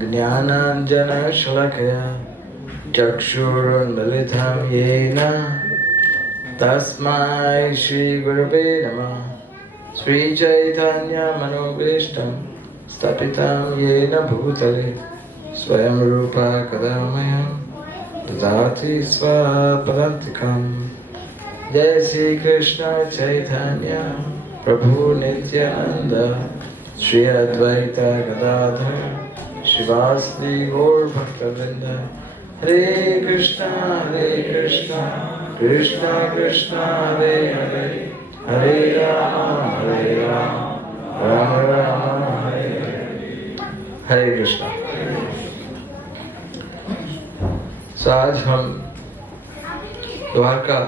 ज्ञानाञ्जनशलाकया चक्षुरुन्मिलितं येन तस्मै श्रीगुरवे नमः। श्रीचैतन्यमनोभीष्टं स्थापितं येन भूतले स्वयं रूपा कदा मह्यं ददाति स्वपदान्तिकं। जय श्री कृष्ण चैतन्य प्रभु नित्यानंद श्री अद्वैत गदाधर शिवासि गौर भक्तवृंद। हरे कृष्णा कृष्णा कृष्णा हरे हरे, हरे राम राम राम हरे हरे। हरे कृष्णा। तो आज हम द्वारका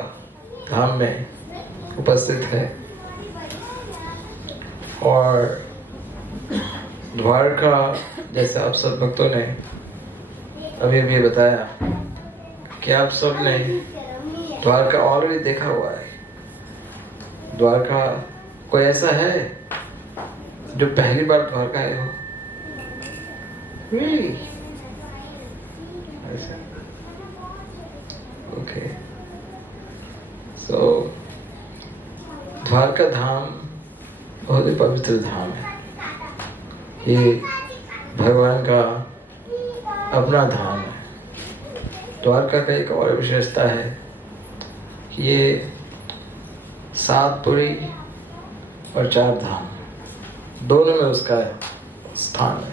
धाम में उपस्थित है और द्वारका जैसे आप सब भक्तों ने अभी अभी बताया कि आप सब ने द्वारका ऑलरेडी देखा हुआ है। द्वारका कोई ऐसा है जो पहली बार द्वारका आए हो? Really? ओके। सो द्वारका धाम बहुत ही पवित्र धाम है। ये भगवान का अपना धाम है। द्वारका का एक और विशेषता है कि ये 7 पुरी और 4 धाम दोनों में उसका स्थान है।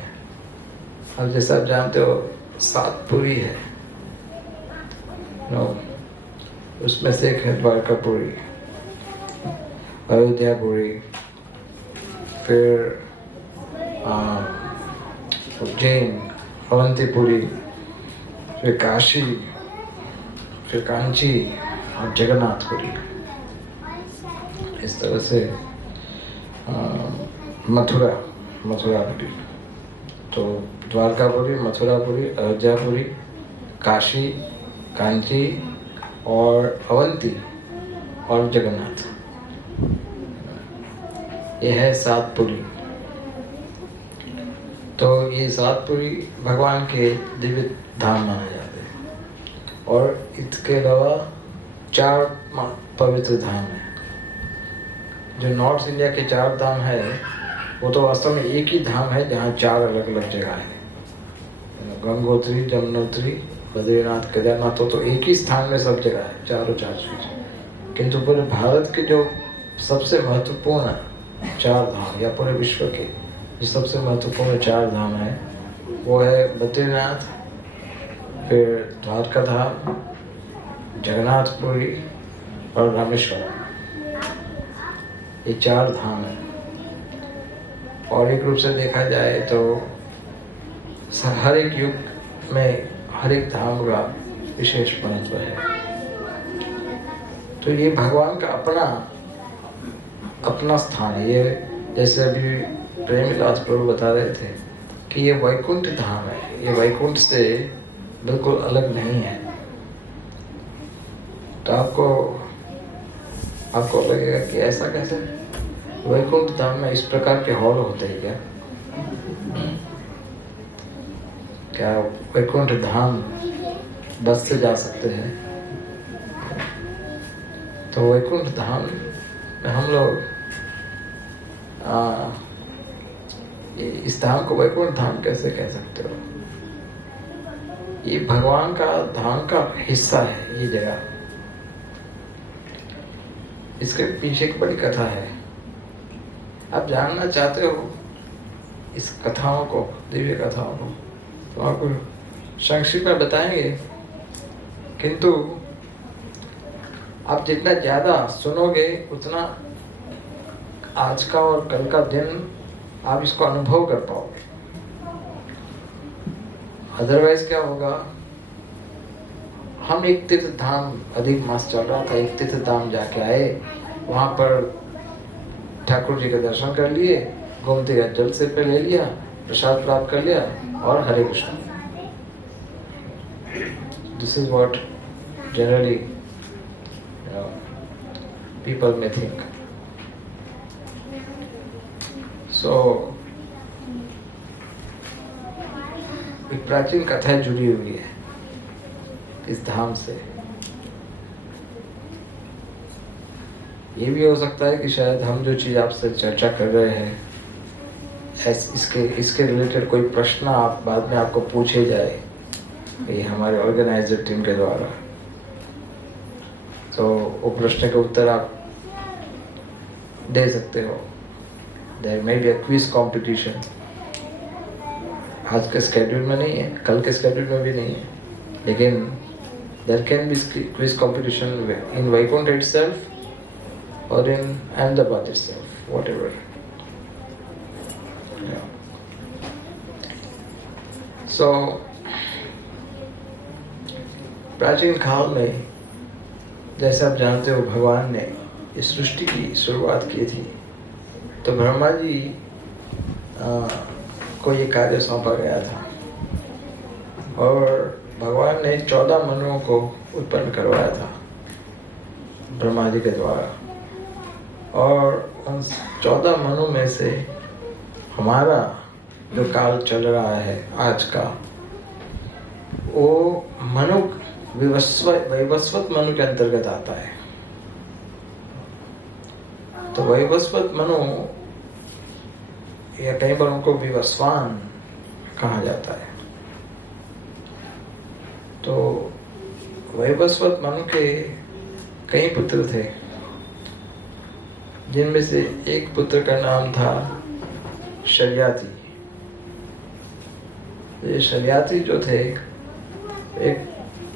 अब जैसा आप जानते हो 7 पुरी है, उसमें से एक है द्वारकापुरी, अयोध्यापुरी, फिर उज्जैन, अवंतीपुरी, फिर काशी, फिर कांची और जगन्नाथपुरी। इस तरह से मथुरापुरी। तो द्वारकापुरी, मथुरापुरी, अयोध्यापुरी, काशी, कांची और अवंती और जगन्नाथ, ये है 7 पुरी। तो ये 7 पुरी भगवान के दिव्य धाम माने जाते हैं। और इसके अलावा 4 पवित्र धाम हैं। जो नॉर्थ इंडिया के 4 धाम है वो तो वास्तव में एक ही धाम है जहाँ 4 अलग अलग जगह है। गंगोत्री, जमुनोत्री, बद्रीनाथ, केदारनाथ तो एक ही स्थान में सब जगह है, चारों 4 चीज। किंतु पूरे भारत के जो सबसे महत्वपूर्ण 4 धाम या पूरे विश्व के जो सबसे महत्वपूर्ण 4 धाम है वो है बद्रीनाथ, फिर द्वारका धाम, जगन्नाथपुरी और रामेश्वरम। ये 4 धाम है। और एक रूप से देखा जाए तो हर एक युग में हर एक धाम का विशेष महत्व है। तो ये भगवान का अपना स्थान है। ये जैसे अभी प्रेमविलास प्रभु बता रहे थे कि ये वैकुंठ धाम है। ये वैकुंठ से बिल्कुल अलग नहीं है। तो आपको लगेगा कि ऐसा कैसे? वैकुंठ धाम में इस प्रकार के हॉल होते हैं क्या वैकुंठ धाम बस से जा सकते हैं? तो वैकुंठ धाम में हम लोग इस धाम को वैकुंठ धाम कैसे कह सकते हो? ये भगवान का धाम का हिस्सा है ये जगह। इसके पीछे एक बड़ी कथा है। आप जानना चाहते हो इस कथाओं को, दिव्य कथाओं को, तो आपको संक्षिप्त में बताएंगे। किंतु आप जितना ज़्यादा सुनोगे उतना आज का और कल का दिन आप इसको अनुभव कर पाओगे। अदरवाइज क्या होगा? हम एक तीर्थ धाम, अधिक मास चल रहा था, एक तीर्थ धाम जाके आए, वहाँ पर ठाकुर जी का दर्शन कर लिए, गोमती का जल से पे ले लिया, प्रसाद प्राप्त कर लिया और Hare Krishna. This is what generally people may think. So एक प्राचीन कथा जुड़ी हुई है इस धाम से। ये भी हो सकता है कि शायद हम जो चीज़ आपसे चर्चा कर रहे हैं इसके रिलेटेड कोई प्रश्न आप बाद में आपको पूछे जाए ये हमारे ऑर्गेनाइजर टीम के द्वारा, तो वो प्रश्न के उत्तर आप दे सकते हो। There may be a quiz competition. आज के स्केड्यूल में नहीं है, कल के स्केड्यूल में भी नहीं है, लेकिन there can be quiz competition in Vaikunth itself और in Ahmedabad itself, whatever. So प्राचीन काल में जैसे आप जानते हो भगवान ने इस सृष्टि की शुरुआत की थी, तो ब्रह्मा जी को ये कार्य सौंपा गया था और भगवान ने 14 मनुओं को उत्पन्न करवाया था ब्रह्मा जी के द्वारा। और उन 14 मनु में से हमारा जो काल चल रहा है आज का, वो मनु वैवस्वत मनु के अंतर्गत आता है। तो वैवस्वत मनु या कहीं पर उनको विवस्वान कहा जाता है। तो वैवस्वत मनु के कई पुत्र थे, जिनमें से एक पुत्र का नाम था शर्याति। ये शर्याति जो थे एक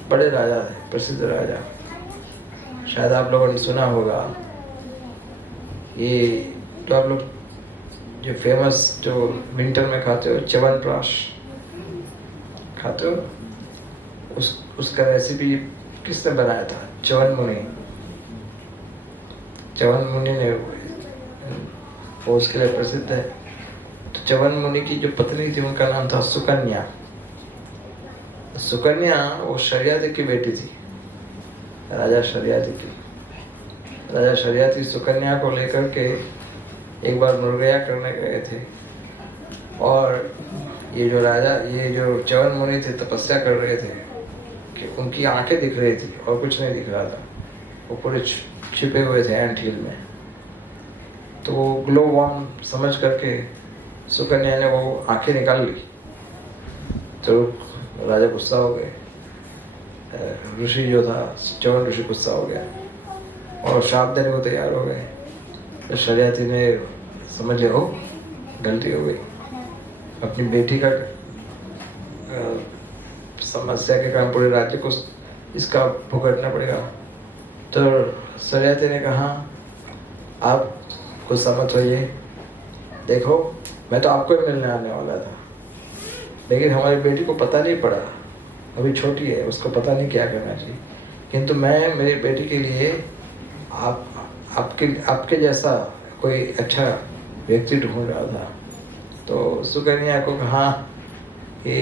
बड़े राजा थे, प्रसिद्ध राजा। शायद आप लोगों ने सुना होगा ये जो आप लोग जो फेमस जो विंटर में खाते हो च्यवनप्राश खाते हो, उसका रेसिपी किसने बनाया था? च्यवन मुनि ने, वो उसके लिए प्रसिद्ध है। तो च्यवन मुनि की जो पत्नी थी उनका नाम था सुकन्या। सुकन्या वो शर्याति की बेटी थी, राजा शर्याति की। राजा शर्याति सुकन्या को लेकर के एक बार मुर्गया करने गए थे, और ये जो च्यवन मुनि थे तपस्या कर रहे थे कि उनकी आंखें दिख रही थी और कुछ नहीं दिख रहा था, वो पूरे छिपे हुए थे एंट हिल में। तो वो ग्लो वॉर्म समझ करके सुकन्या ने वो आंखें निकाल ली। तो राजा गुस्सा हो गए, ऋषि जो था च्यवन ऋषि गुस्सा हो गया और श्राप देने को तैयार हो गए। तो शर्याति ने समझे हो गलती हो गई, अपनी बेटी का समस्या के कारण पूरे राज्य को इसका भुगतना पड़ेगा। तो शर्याति ने कहा आप गुस्सा मत होइए, देखो मैं तो आपको ही मिलने आने वाला था, लेकिन हमारी बेटी को पता नहीं पड़ा, अभी छोटी है, उसको पता नहीं क्या करना चाहिए, किंतु मैं मेरी बेटी के लिए आपके जैसा कोई अच्छा व्यक्ति ढूंढ रहा था। तो सुकन्या को कहा कि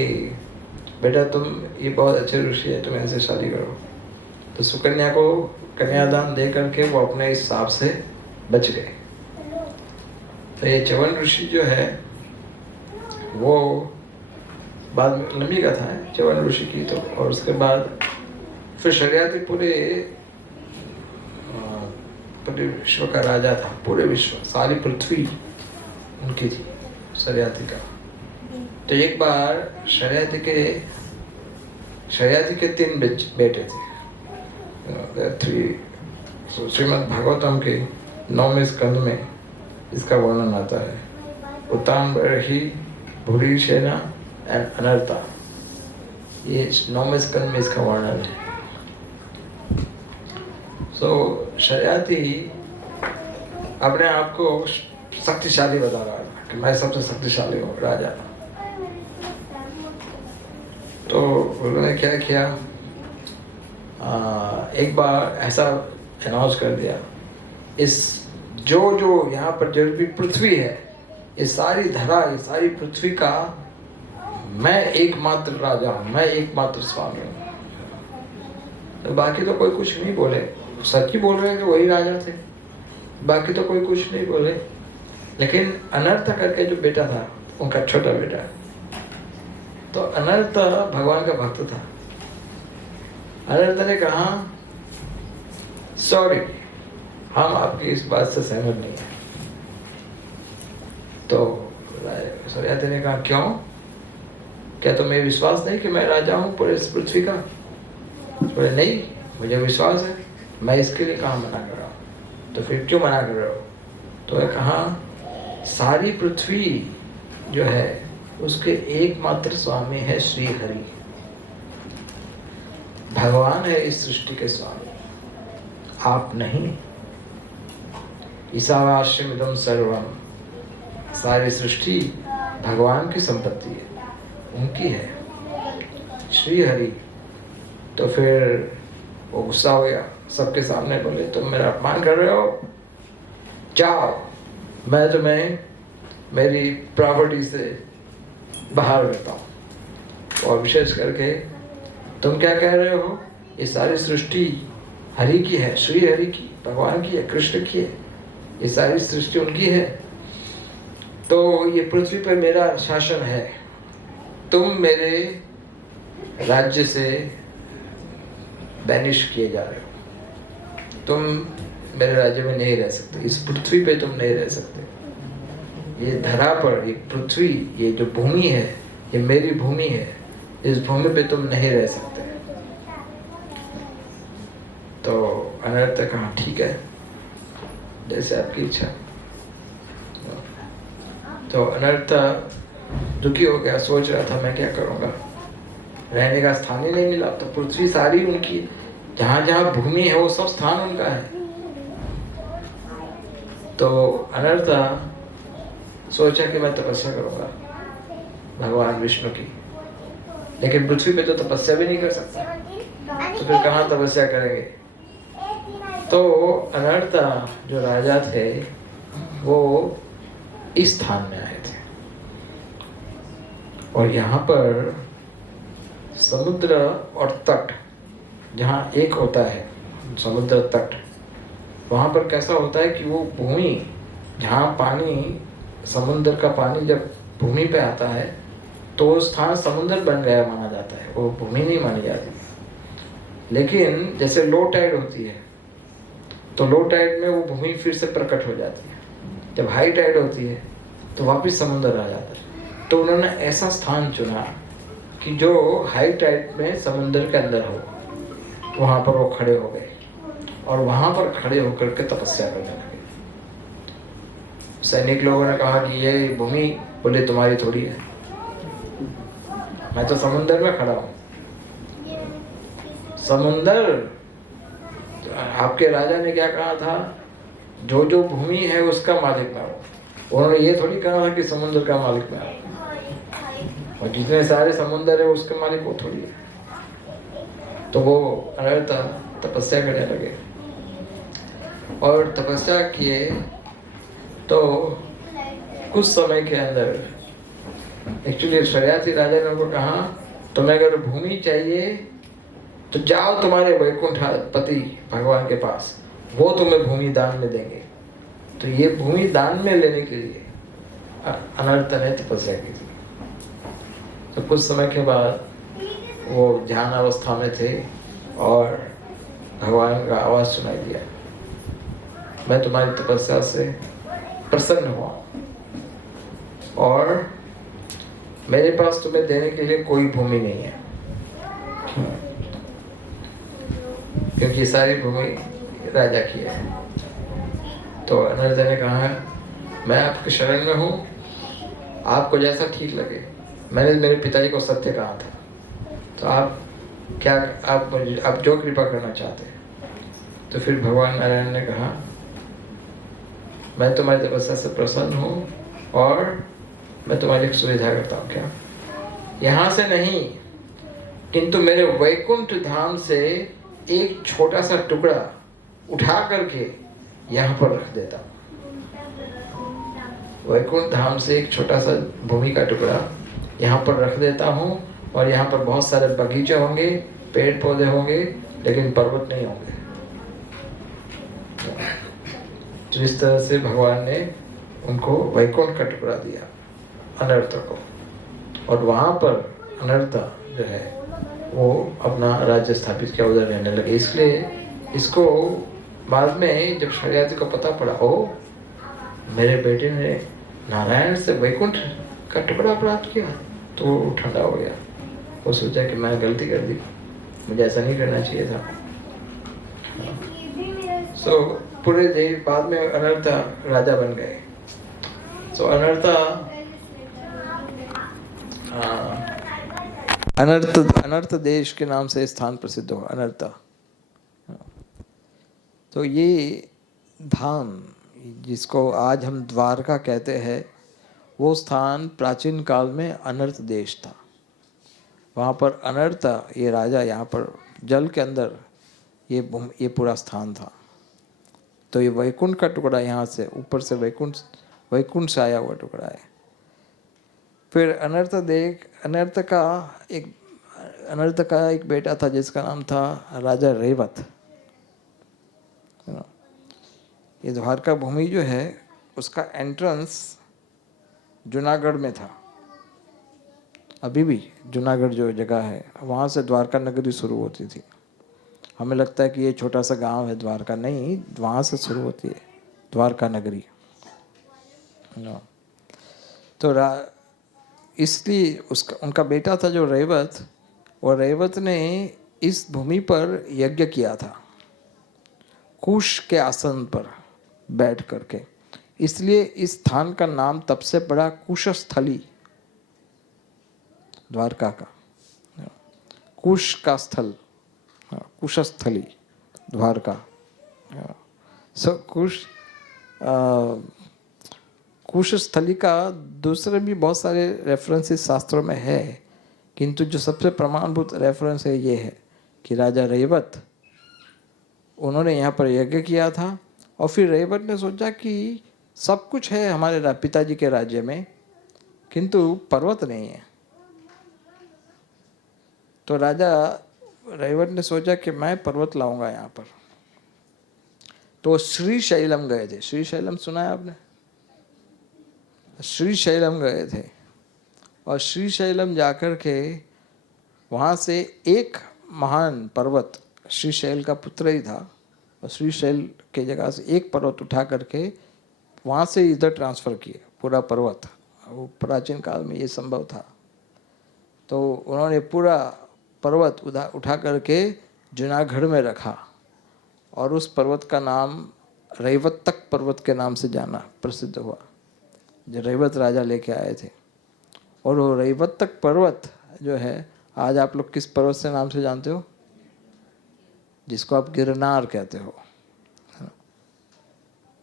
बेटा तुम ये बहुत अच्छे ऋषि है, तुम इनसे शादी करो। तो सुकन्या को कन्यादान दे करके वो अपने इस हिसाब से बच गए। तो ये च्यवन ऋषि जो है वो बाद में लंबी कथा है च्यवन ऋषि की। तो और उसके बाद फिर शर्याति पूरे विश्व का राजा था, पूरे विश्व, सारी पृथ्वी उनकी थी शर्याति का। तो एक बार शर्याति के 3 बेटे थे। श्रीमद् भागवतम के 9वें स्कंद में इसका वर्णन आता है। उत्तांबरही, भूरिसेना एंड अनर्ता, ये 9वें स्कंद में इसका वर्णन है। तो शर्याति अपने आप को शक्तिशाली बता रहा था कि मैं सबसे शक्तिशाली हूँ राजा। तो उन्होंने क्या किया, एक बार ऐसा अनाउंस कर दिया, इस जो यहाँ पर जो भी पृथ्वी है, ये सारी धरा, ये सारी पृथ्वी का मैं एकमात्र राजा हूँ, मैं एकमात्र स्वामी हूँ। तो बाकी तो कोई कुछ नहीं बोले, सच ही बोल रहे हैं कि वही राजा थे, बाकी तो कोई कुछ नहीं बोले। लेकिन अनर्थ करके जो बेटा था, उनका छोटा बेटा, तो अनर्थ भगवान का भक्त था। अनर्थ ने कहा सॉरी, हम आपकी इस बात से सहमत नहीं है। तो सूर्यादि ने कहा क्यों, क्या तुम्हें विश्वास नहीं कि मैं राजा हूं पूरे इस पृथ्वी का? बोले नहीं, मुझे विश्वास है, मैं इसके लिए कहाँ मना कर रहा हूँ। तो फिर क्यों मना कर रहे हो? तो कहा सारी पृथ्वी जो है उसके एकमात्र स्वामी है श्री हरि, भगवान है इस सृष्टि के स्वामी, आप नहीं। ईशावास्यमिदं सर्वम, सारी सृष्टि भगवान की संपत्ति है, उनकी है, श्री हरि। तो फिर वो गुस्सा हो गया, सबके सामने बोले तुम मेरा अपमान कर रहे हो, जाओ, मैं तुम्हें मेरी प्रॉपर्टी से बाहर करता हूँ। और विशेष करके तुम क्या कह रहे हो, ये सारी सृष्टि हरि की है, श्री हरि की, भगवान की है, कृष्ण की है, ये सारी सृष्टि उनकी है। तो ये पृथ्वी पर मेरा शासन है, तुम मेरे राज्य से बैनिश किए जा रहे हो, तुम मेरे राज्य में नहीं रह सकते, इस पृथ्वी पे तुम नहीं रह सकते। ये धरा पर, ये पृथ्वी, ये जो भूमि है, ये मेरी भूमि है, इस भूमि पे तुम नहीं रह सकते। तो अनर्थ कहा ठीक है, जैसे आपकी इच्छा। तो अनर्थ दुखी हो गया, सोच रहा था मैं क्या करूंगा, रहने का स्थान ही नहीं मिला। तो पृथ्वी सारी उनकी, जहां जहां भूमि है वो सब स्थान उनका है। तो अनर्थ सोचा कि मैं तपस्या करूंगा भगवान विष्णु की, लेकिन पृथ्वी पे तो तपस्या भी नहीं कर सकता, तो फिर कहाँ तपस्या करेंगे। तो अनर्थ जो राजा थे वो इस स्थान में आए थे, और यहाँ पर समुद्र और तट जहाँ एक होता है, समुद्र तट, वहाँ पर कैसा होता है कि वो भूमि, जहाँ पानी, समुद्र का पानी जब भूमि पे आता है तो वो स्थान समुद्र बन गया माना जाता है, वो भूमि नहीं मानी जाती। लेकिन जैसे लो टाइड होती है तो लो टाइड में वो भूमि फिर से प्रकट हो जाती है, जब हाई टाइड होती है तो वापस समुद्र आ जाता है। तो उन्होंने ऐसा स्थान चुना कि जो हाई टाइड में समुद्र के अंदर हो, वहाँ पर वो खड़े हो गए और वहाँ पर खड़े होकर के तपस्या करने लगे। सैनिक लोगों ने कहा कि ये भूमि, बोले तुम्हारी थोड़ी है, मैं तो समुद्र में खड़ा हूँ। समुद्र, आपके राजा ने क्या कहा था, जो जो भूमि है उसका मालिक मैं हूँ। उन्होंने ये थोड़ी कहा था कि समुद्र का मालिक मैं हूँ, और जितने सारे समुद्र है उसके मालिक वो थोड़ी है। तो वो अनर्थ तपस्या करने लगे और तपस्या किए। तो कुछ समय के अंदर एक्चुअली शर्याती राजा ने उनको कहा तुम्हें अगर भूमि चाहिए तो जाओ तुम्हारे वैकुंठ पति भगवान के पास, वो तुम्हें भूमि दान में देंगे। तो ये भूमि दान में लेने के लिए अनर्थ ने तपस्या की थी। तो कुछ समय के बाद वो ध्यान अवस्था में थे और भगवान का आवाज सुनाई दिया, मैं तुम्हारी तपस्या से प्रसन्न हुआ और मेरे पास तुम्हें देने के लिए कोई भूमि नहीं है, क्योंकि सारी भूमि राजा की है। तो अनर्थ ने कहा मैं आपके शरण में हूँ, आपको जैसा ठीक लगे। मैंने मेरे पिताजी को सत्य कहा था, तो आप क्या, आप जो कृपा करना चाहते हैं। तो फिर भगवान नारायण ने कहा मैं तुम्हारी तपस्या से प्रसन्न हूँ और मैं तुम्हारी एक सुविधा करता हूँ। क्या? यहाँ से नहीं, किंतु मेरे वैकुंठ धाम से एक छोटा सा टुकड़ा उठा करके यहाँ पर रख देता हूँ। वैकुंठ धाम से एक छोटा सा भूमि का टुकड़ा यहाँ पर रख देता हूँ, और यहाँ पर बहुत सारे बगीचे होंगे, पेड़ पौधे होंगे, लेकिन पर्वत नहीं होंगे। तो इस तरह से भगवान ने उनको वैकुंठ का टुकड़ा दिया अनर्थ को, और वहां पर अनर्था जो है वो अपना राज्य स्थापित किया, उधर रहने लगे। इसलिए इसको बाद में जब शरियाती को पता पड़ा, ओ मेरे बेटे ने नारायण से वैकुंठ का टुकड़ा प्राप्त किया, तो वो ठंडा हो गया। वो सोचा कि मैंने गलती कर दी, मुझे ऐसा नहीं करना चाहिए था। सो पूरे देश बाद में अनर्था राजा बन गए। सो अनर्थ देश के नाम से स्थान प्रसिद्ध हुआ, अनर्था। तो ये धाम जिसको आज हम द्वारका कहते हैं, वो स्थान प्राचीन काल में अनर्थ देश था। वहाँ पर अनर्था ये राजा, यहाँ पर जल के अंदर ये पूरा स्थान था। तो ये वैकुंठ का टुकड़ा यहाँ से ऊपर से वैकुंठ से आया हुआ टुकड़ा है। फिर अनर्थ का एक बेटा था जिसका नाम था राजा रैवत। ये द्वारका भूमि जो है उसका एंट्रेंस जूनागढ़ में था। अभी भी जूनागढ़ जो जगह है वहाँ से द्वारका नगरी शुरू होती थी। हमें लगता है कि ये छोटा सा गांव है द्वारका, नहीं, वहाँ से शुरू होती है द्वारका नगरी। तो इसलिए उनका बेटा था जो रैवत, और रैवत ने इस भूमि पर यज्ञ किया था, कुश के आसन पर बैठ करके। इसलिए इस स्थान का नाम तब से पड़ा कुशस्थली, द्वारका का कुश का स्थल, कुशस्थली द्वारका। सो कुशस्थली का दूसरे भी बहुत सारे रेफरेंसेस शास्त्रों में है, किंतु जो सबसे प्रमाणभूत रेफरेंस है ये है कि राजा रैवत, उन्होंने यहाँ पर यज्ञ किया था। और फिर रैवत ने सोचा कि सब कुछ है हमारे पिताजी के राज्य में, किंतु पर्वत नहीं है। तो राजा रैवत ने सोचा कि मैं पर्वत लाऊंगा यहाँ पर। तो श्रीशैलम गए थे। श्रीशैलम सुना है आपने? श्रीशैलम गए थे, और श्रीशैलम जाकर के वहाँ से एक महान पर्वत, श्रीशैल का पुत्र ही था, और श्रीशैल के जगह से एक पर्वत उठा करके वहाँ से इधर ट्रांसफ़र किए पूरा पर्वत। वो प्राचीन काल में ये संभव था। तो उन्होंने पूरा पर्वत उठा करके जूनागढ़ में रखा, और उस पर्वत का नाम रैवतक पर्वत के नाम से जाना प्रसिद्ध हुआ, जो रैवत राजा लेके आए थे। और वो रैवतक पर्वत जो है, आज आप लोग किस पर्वत से नाम से जानते हो? जिसको आप गिरनार कहते हो,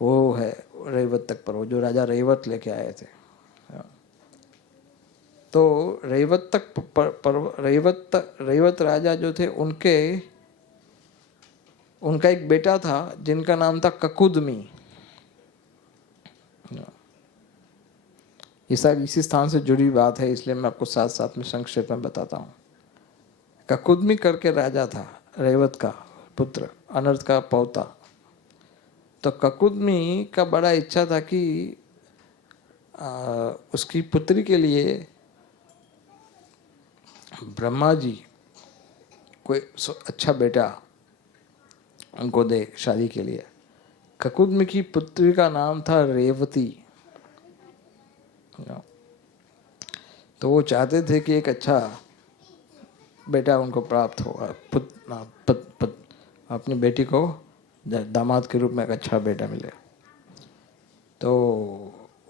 वो है रैवतक पर्वत, जो राजा रैवत लेके आए थे। तो रैवत राजा जो थे, उनका एक बेटा था जिनका नाम था ककुदमी। ये सब इसी स्थान से जुड़ी बात है, इसलिए मैं आपको साथ साथ में संक्षेप में बताता हूँ। ककुदमी करके राजा था, रैवत का पुत्र, अनर्थ का पौता। तो ककुदमी का बड़ा इच्छा था कि उसकी पुत्री के लिए ब्रह्मा जी कोई अच्छा बेटा उनको दे शादी के लिए। ककुदमी की पुत्री का नाम था रेवती। तो वो चाहते थे कि एक अच्छा बेटा उनको प्राप्त होगा, अपनी बेटी को दामाद के रूप में एक अच्छा बेटा मिले। तो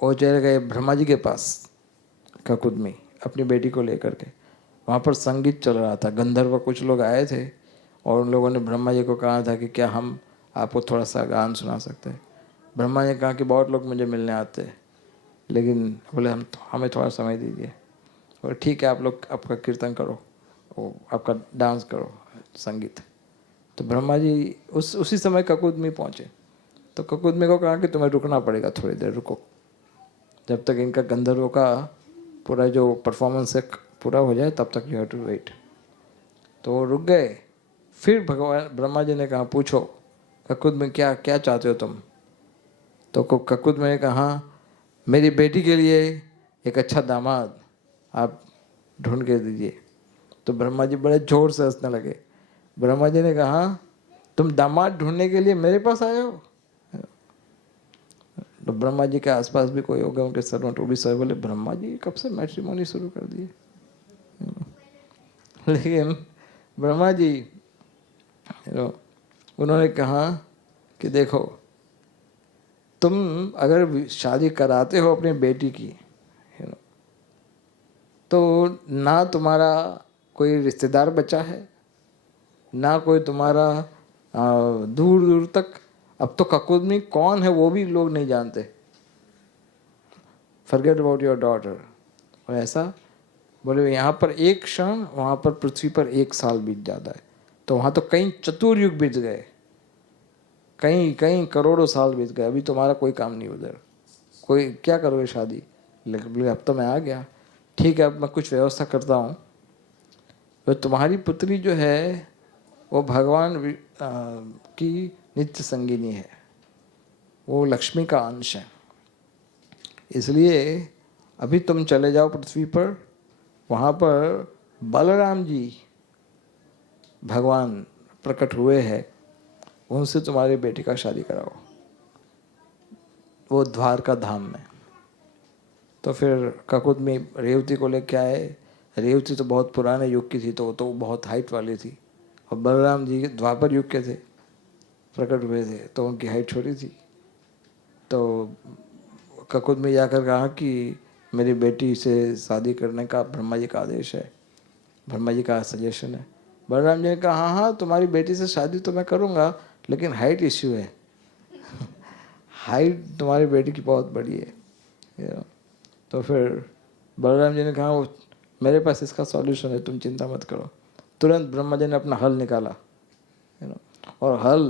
वो चले गए ब्रह्मा जी के पास, ककुदमी अपनी बेटी को लेकर के। वहाँ पर संगीत चल रहा था, गंधर्व कुछ लोग आए थे, और उन लोगों ने ब्रह्मा जी को कहा था कि क्या हम आपको थोड़ा सा गान सुना सकते हैं। ब्रह्मा जी ने कहा कि बहुत लोग मुझे मिलने आते हैं, लेकिन बोले हमें थोड़ा समय दीजिए। और ठीक है, आप लोग आपका कीर्तन करो, आपका डांस करो, संगीत। तो ब्रह्मा जी उसी समय ककुदमी पहुँचे। तो ककुदमी को कहा कि तुम्हें रुकना पड़ेगा, थोड़ी देर रुको, जब तक इनका गंधर्वों का पूरा जो परफॉर्मेंस है पूरा हो जाए, तब तक यू हैव टू वेट। तो वो रुक गए। फिर भगवान ब्रह्मा जी ने कहा, पूछो ककुदमी क्या क्या चाहते हो तुम? तो ककुदमी ने कहा, मेरी बेटी के लिए एक अच्छा दामाद आप ढूंढ के दीजिए। तो ब्रह्मा जी बड़े जोर से हंसने लगे। ब्रह्मा जी ने कहा, तुम दामाद ढूंढने के लिए मेरे पास आए हो? तो ब्रह्मा जी के आसपास भी कोई होगा, उनके सर्वंट, वो भी सर बोले, ब्रह्मा जी कब से मैट्रिमोनी शुरू कर दिए? लेकिन ब्रह्मा जी उन्होंने कहा कि देखो, तुम अगर शादी कराते हो अपनी बेटी की, तो ना तुम्हारा कोई रिश्तेदार बचा है, ना कोई तुम्हारा दूर दूर तक, अब तो ककुदमी कौन है वो भी लोग नहीं जानते। Forget about your daughter. और ऐसा बोले, यहाँ पर एक क्षण, वहाँ पर पृथ्वी पर 1 साल बीत जाता है। तो वहाँ तो कई चतुर्युग बीत गए, कई कई करोड़ों साल बीत गए, अभी तुम्हारा कोई काम नहीं उधर, कोई क्या करोगे शादी? लेकिन अब तो मैं आ गया, ठीक है, अब मैं कुछ व्यवस्था करता हूँ। तो तुम्हारी पुत्री जो है वो भगवान की नित्य संगिनी है, वो लक्ष्मी का अंश है, इसलिए अभी तुम चले जाओ पृथ्वी पर, वहाँ पर बलराम जी भगवान प्रकट हुए हैं, उनसे तुम्हारी बेटी का शादी कराओ, वो द्वारका धाम में। तो फिर ककुदमी रेवती को लेके आए। रेवती तो बहुत पुराने युग की थी, तो बहुत हाइट वाली थी, और बलराम जी द्वापर युग के थे, प्रकट हुए थे, तो उनकी हाइट छोटी थी। तो ककुदमी जाकर कहा कि मेरी बेटी से शादी करने का ब्रह्मा जी का आदेश है, ब्रह्मा जी का सजेशन है। बलराम जी ने कहा, हाँ हाँ, तुम्हारी बेटी से शादी तो मैं करूँगा, लेकिन हाइट इश्यू है। हाइट तुम्हारी बेटी की बहुत बड़ी है। तो फिर बलराम जी ने कहा, वो मेरे पास इसका सॉल्यूशन है, तुम चिंता मत करो। तुरंत ब्रह्मा जी ने अपना हल निकाला, और हल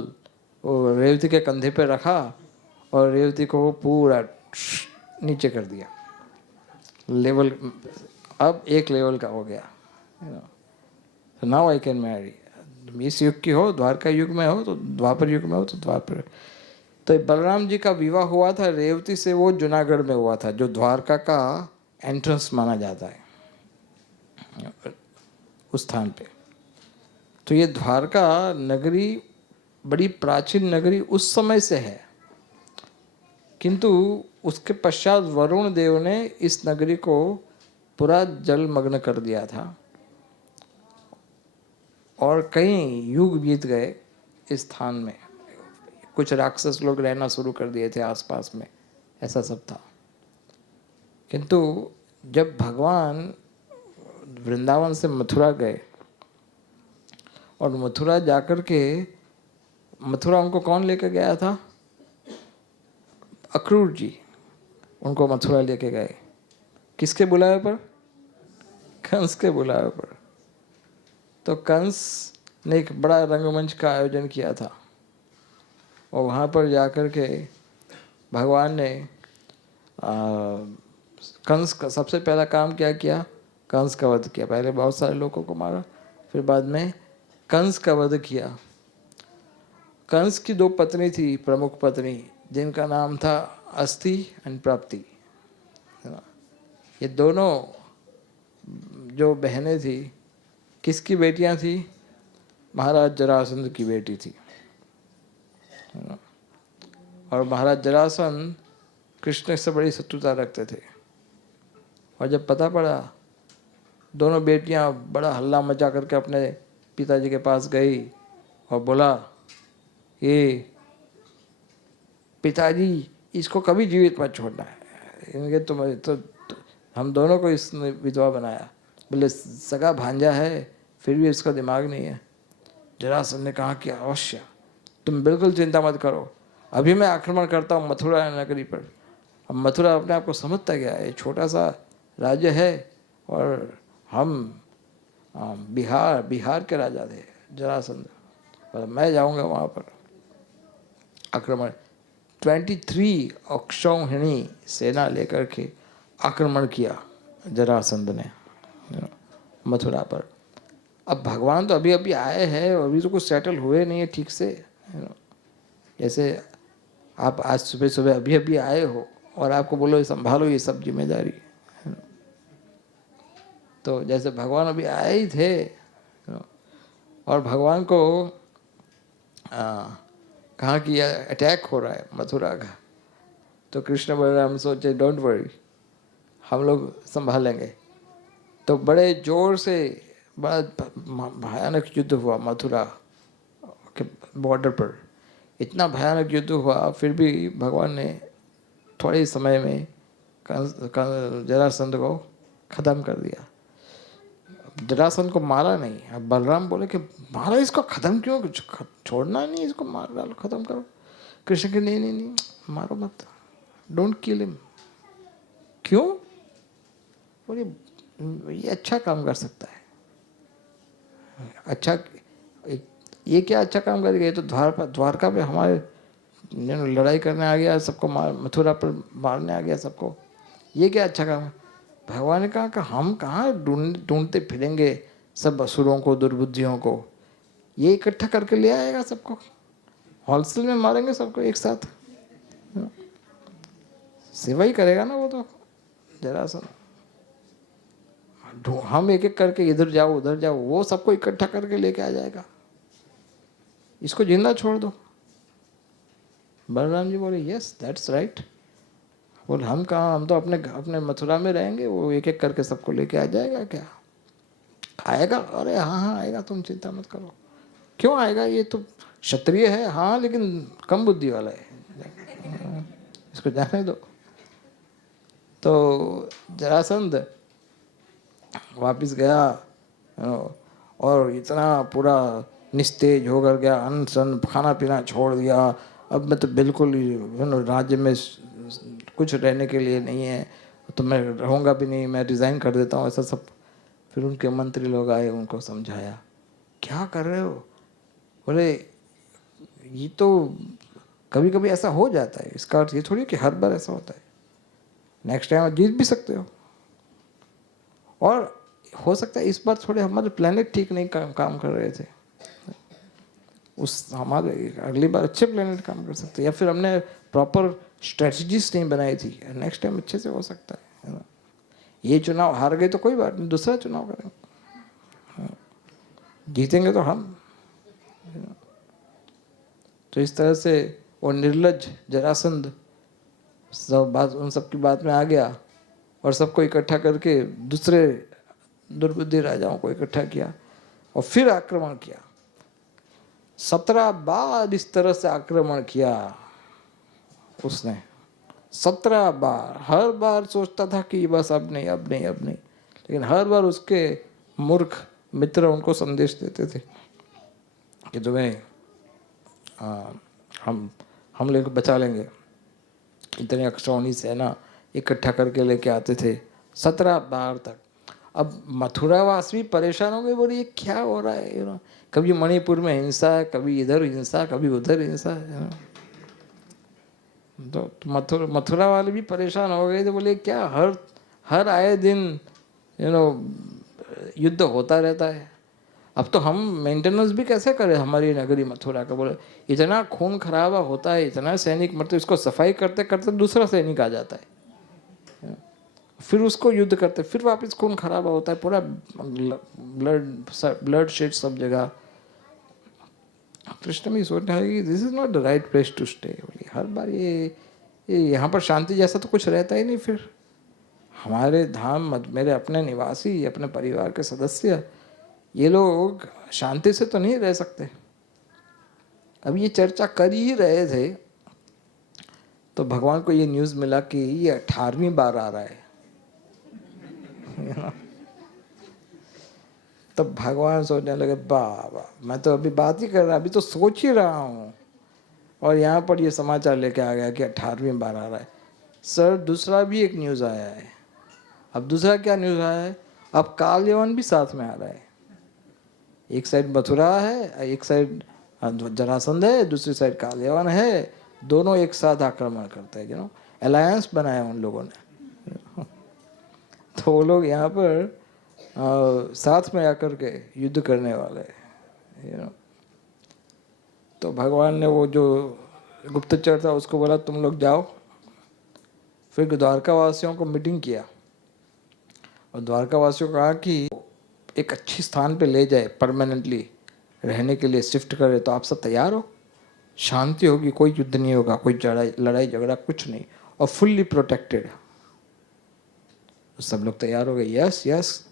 वो रेवती के कंधे पे रखा, और रेवती को वो पूरा नीचे कर दिया, लेवल, अब 1 लेवल का हो गया। Now I can marry. इस युग की हो, द्वारका युग में हो तो द्वापर युग में हो तो द्वापर। तो बलराम जी का विवाह हुआ था रेवती से, वो जूनागढ़ में हुआ था, जो द्वारका का एंट्रेंस माना जाता है उस स्थान पे। तो ये द्वारका नगरी बड़ी प्राचीन नगरी उस समय से है, किंतु उसके पश्चात वरुण देव ने इस नगरी को पूरा जलमग्न कर दिया था, और कई युग बीत गए इस स्थान में। कुछ राक्षस लोग रहना शुरू कर दिए थे आसपास में, ऐसा सब था। किंतु जब भगवान वृंदावन से मथुरा गए, और मथुरा जाकर के, मथुरा उनको कौन लेकर गया था? अक्रूर जी उनको मथुरा लेके गए। किसके बुलावे पर? कंस के बुलावे पर। तो कंस ने एक बड़ा रंगमंच का आयोजन किया था, और वहाँ पर जाकर के भगवान ने कंस का सबसे पहला काम क्या किया? कंस का वध किया। पहले बहुत सारे लोगों को मारा, फिर बाद में कंस का वध किया। कंस की 2 पत्नी थी, प्रमुख पत्नी, जिनका नाम था अस्थि एंड प्राप्ति। ये दोनों जो बहनें थी, किसकी बेटियां थी? महाराज जरासंध की बेटी थी। और महाराज जरासंध कृष्ण से बड़ी शत्रुता रखते थे, और जब पता पड़ा, दोनों बेटियां बड़ा हल्ला मचा करके अपने पिताजी के पास गई और बोला, ये पिताजी, इसको कभी जीवित मत छोड़ना है, इनके तो हम दोनों को इसने विधवा बनाया। बोले सगा भांजा है, फिर भी इसका दिमाग नहीं है। जरासंध ने कहा कि अवश्य, तुम बिल्कुल चिंता मत करो, अभी मैं आक्रमण करता हूँ मथुरा नगरी पर। अब मथुरा अपने आप को समझता गया है, छोटा सा राज्य है, और हम बिहार के राजा थे जरासंध, और मैं जाऊँगा वहाँ पर आक्रमण। 23 अक्षौहिणी सेना लेकर के आक्रमण किया जरासंध ने मथुरा पर। अब भगवान तो अभी अभी आए हैं, अभी तो कुछ सेटल हुए नहीं है ठीक से। जैसे आप आज सुबह सुबह अभी अभी आए हो, और आपको बोलो संभालो ये सब जिम्मेदारी, तो जैसे भगवान अभी आए ही थे और भगवान को कहा कि अटैक हो रहा है मथुरा का, तो कृष्ण बलराम सोचे डोंट वरी, हम लोग संभालेंगे। तो बड़े जोर से बड़ा भयानक युद्ध हुआ मथुरा के बॉर्डर पर। इतना भयानक युद्ध हुआ, फिर भी भगवान ने थोड़े समय में जरासंध को ख़त्म कर दिया। जरासंध को मारा नहीं। अब बलराम बोले कि मारा इसको, ख़त्म क्यों, छोड़ना नहीं, इसको मार डालो, ख़त्म करो। कृष्ण के नहीं नहीं नहीं, मारो मत, डोंट किल हिम। क्यों? बोले ये अच्छा काम कर सकता है। अच्छा, ये क्या अच्छा काम करेगा? ये तो द्वारका पे हमारे लड़ाई करने आ गया, सबको मथुरा पर मारने आ गया सबको। ये क्या अच्छा काम है? भगवान ने कहा कि हम कहाँ ढूंढते फिरेंगे सब असुरों को, दुर्बुद्धियों को, ये इकट्ठा करके ले आएगा सबको, होलसेल में मारेंगे सबको एक साथ। सेवा ही करेगा ना वो तो जरासंध। हम एक एक करके इधर जाओ उधर जाओ, वो सबको इकट्ठा करके लेके आ जाएगा। इसको जिंदा छोड़ दो। बलराम जी बोले यस दैट्स राइट। बोले हम कहाँ, हम तो अपने मथुरा में रहेंगे, वो एक एक करके सबको लेके आ जाएगा। क्या आएगा? अरे हाँ हाँ आएगा, तुम चिंता मत करो। क्यों आएगा? ये तो क्षत्रिय है, हाँ लेकिन कम बुद्धि वाला है, इसको जाने दो। तो जरासंध वापिस गया और इतना पूरा निस्तेज होकर गया, अन्न सन खाना पीना छोड़ दिया। अब मैं तो बिल्कुल राज्य में कुछ रहने के लिए नहीं है, तो मैं रहूँगा भी नहीं, मैं रिज़ाइन कर देता हूँ, ऐसा सब। फिर उनके मंत्री लोग आए, उनको समझाया क्या कर रहे हो। बोले ये तो कभी कभी ऐसा हो जाता है, इसका अर्थ ये थोड़ी कि हर बार ऐसा होता है, नेक्स्ट टाइम आप जीत भी सकते हो। और हो सकता है इस बार थोड़े हमारे प्लेनेट ठीक नहीं काम कर रहे थे, उस हमारे अगली बार अच्छे प्लेनेट काम कर सकते, या फिर हमने प्रॉपर स्ट्रेटजीज नहीं बनाई थी, नेक्स्ट टाइम अच्छे से हो सकता है ना। ये चुनाव हार गए तो कोई बात नहीं, दूसरा चुनाव करेंगे, जीतेंगे तो हम। तो इस तरह से वो निर्लज जरासंध सब बात, उन सब की बात में आ गया और सबको इकट्ठा करके दूसरे दुर्बुद्धि राजाओं को इकट्ठा किया और फिर आक्रमण किया। 17 बार इस तरह से आक्रमण किया उसने, 17 बार। हर बार सोचता था कि बस अब नहीं अब नहीं अब नहीं, लेकिन हर बार उसके मूर्ख मित्र उनको संदेश देते थे कि तुम्हें हम लेकर बचा लेंगे। इतने अक्षौणी सेना इकट्ठा करके लेके आते थे 17 बार तक। अब मथुरावासी भी परेशान हो गए, बोले ये क्या हो रहा है, कभी मणिपुर में हिंसा है, कभी इधर हिंसा, कभी उधर हिंसा है। तो मथुरा वाले भी परेशान हो गए थे, बोले क्या हर आए दिन युद्ध होता रहता है, अब तो हम मेंटेनेंस भी कैसे करें हमारी नगरी मथुरा का। बोले इतना खून खराबा होता है, इतना सैनिक मरते, इसको सफाई करते करते दूसरा सैनिक आ जाता है, फिर उसको युद्ध करते, फिर वापस खून खराबा होता है, पूरा ब्लड शेड सब जगह। कृष्ण भी सोचने लगे कि this is not the right place to stay. हर बार ये यहाँ पर शांति जैसा तो कुछ रहता ही नहीं। फिर हमारे धाम, मेरे अपने निवासी, अपने परिवार के सदस्य, ये लोग शांति से तो नहीं रह सकते। अब ये चर्चा कर ही रहे थे तो भगवान को ये न्यूज़ मिला कि ये 18वीं बार आ रहा है। तब भगवान सोचने लगे बाबा, मैं तो अभी बात ही कर रहा, अभी तो सोच ही रहा हूँ, और यहाँ पर ये समाचार लेके आ गया कि 18वीं बार आ रहा है। सर दूसरा भी एक न्यूज़ आया है। अब दूसरा क्या न्यूज़ आया है? अब काल यवन भी साथ में आ रहा है। एक साइड मथुरा है, एक साइड जरासंध है, दूसरी साइड काल यवन है, दोनों एक साथ आक्रमण करते हैं। अलायंस बनाया उन लोगों ने। तो वो लोग यहाँ पर साथ में आकर के युद्ध करने वाले हैं। तो भगवान ने वो जो गुप्तचर था उसको बोला तुम लोग जाओ। फिर द्वारका वासियों को मीटिंग किया और द्वारका वासियों को कहा कि एक अच्छी स्थान पे ले जाए, परमानेंटली रहने के लिए शिफ्ट करे, तो आप सब तैयार हो? शांति होगी, कोई युद्ध नहीं होगा, कोई लड़ाई झगड़ा कुछ नहीं, और फुल्ली प्रोटेक्टेड। तो सब लोग तैयार हो गए, यस यस।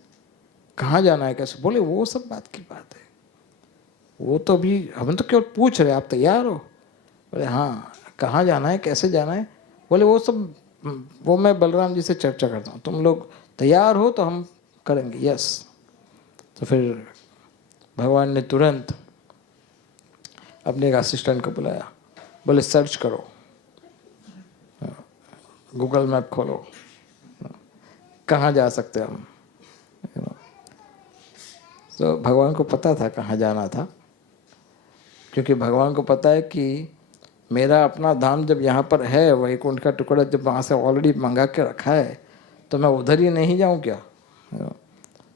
कहाँ जाना है, कैसे? बोले वो सब बात की बात है, वो तो अभी हम तो केवल पूछ रहे, आप तैयार हो? बोले हाँ। कहाँ जाना है, कैसे जाना है? बोले वो सब वो मैं बलराम जी से चर्चा करता हूँ, तुम लोग तैयार हो तो हम करेंगे, यस। तो फिर भगवान ने तुरंत अपने एक असिस्टेंट को बुलाया, बोले सर्च करो, गूगल मैप खोलो, कहाँ जा सकते हैं हम। तो भगवान को पता था कहाँ जाना था, क्योंकि भगवान को पता है कि मेरा अपना धाम जब यहाँ पर है, वैकुंठ का टुकड़ा जब वहाँ से ऑलरेडी मंगा के रखा है, तो मैं उधर ही नहीं जाऊँ क्या?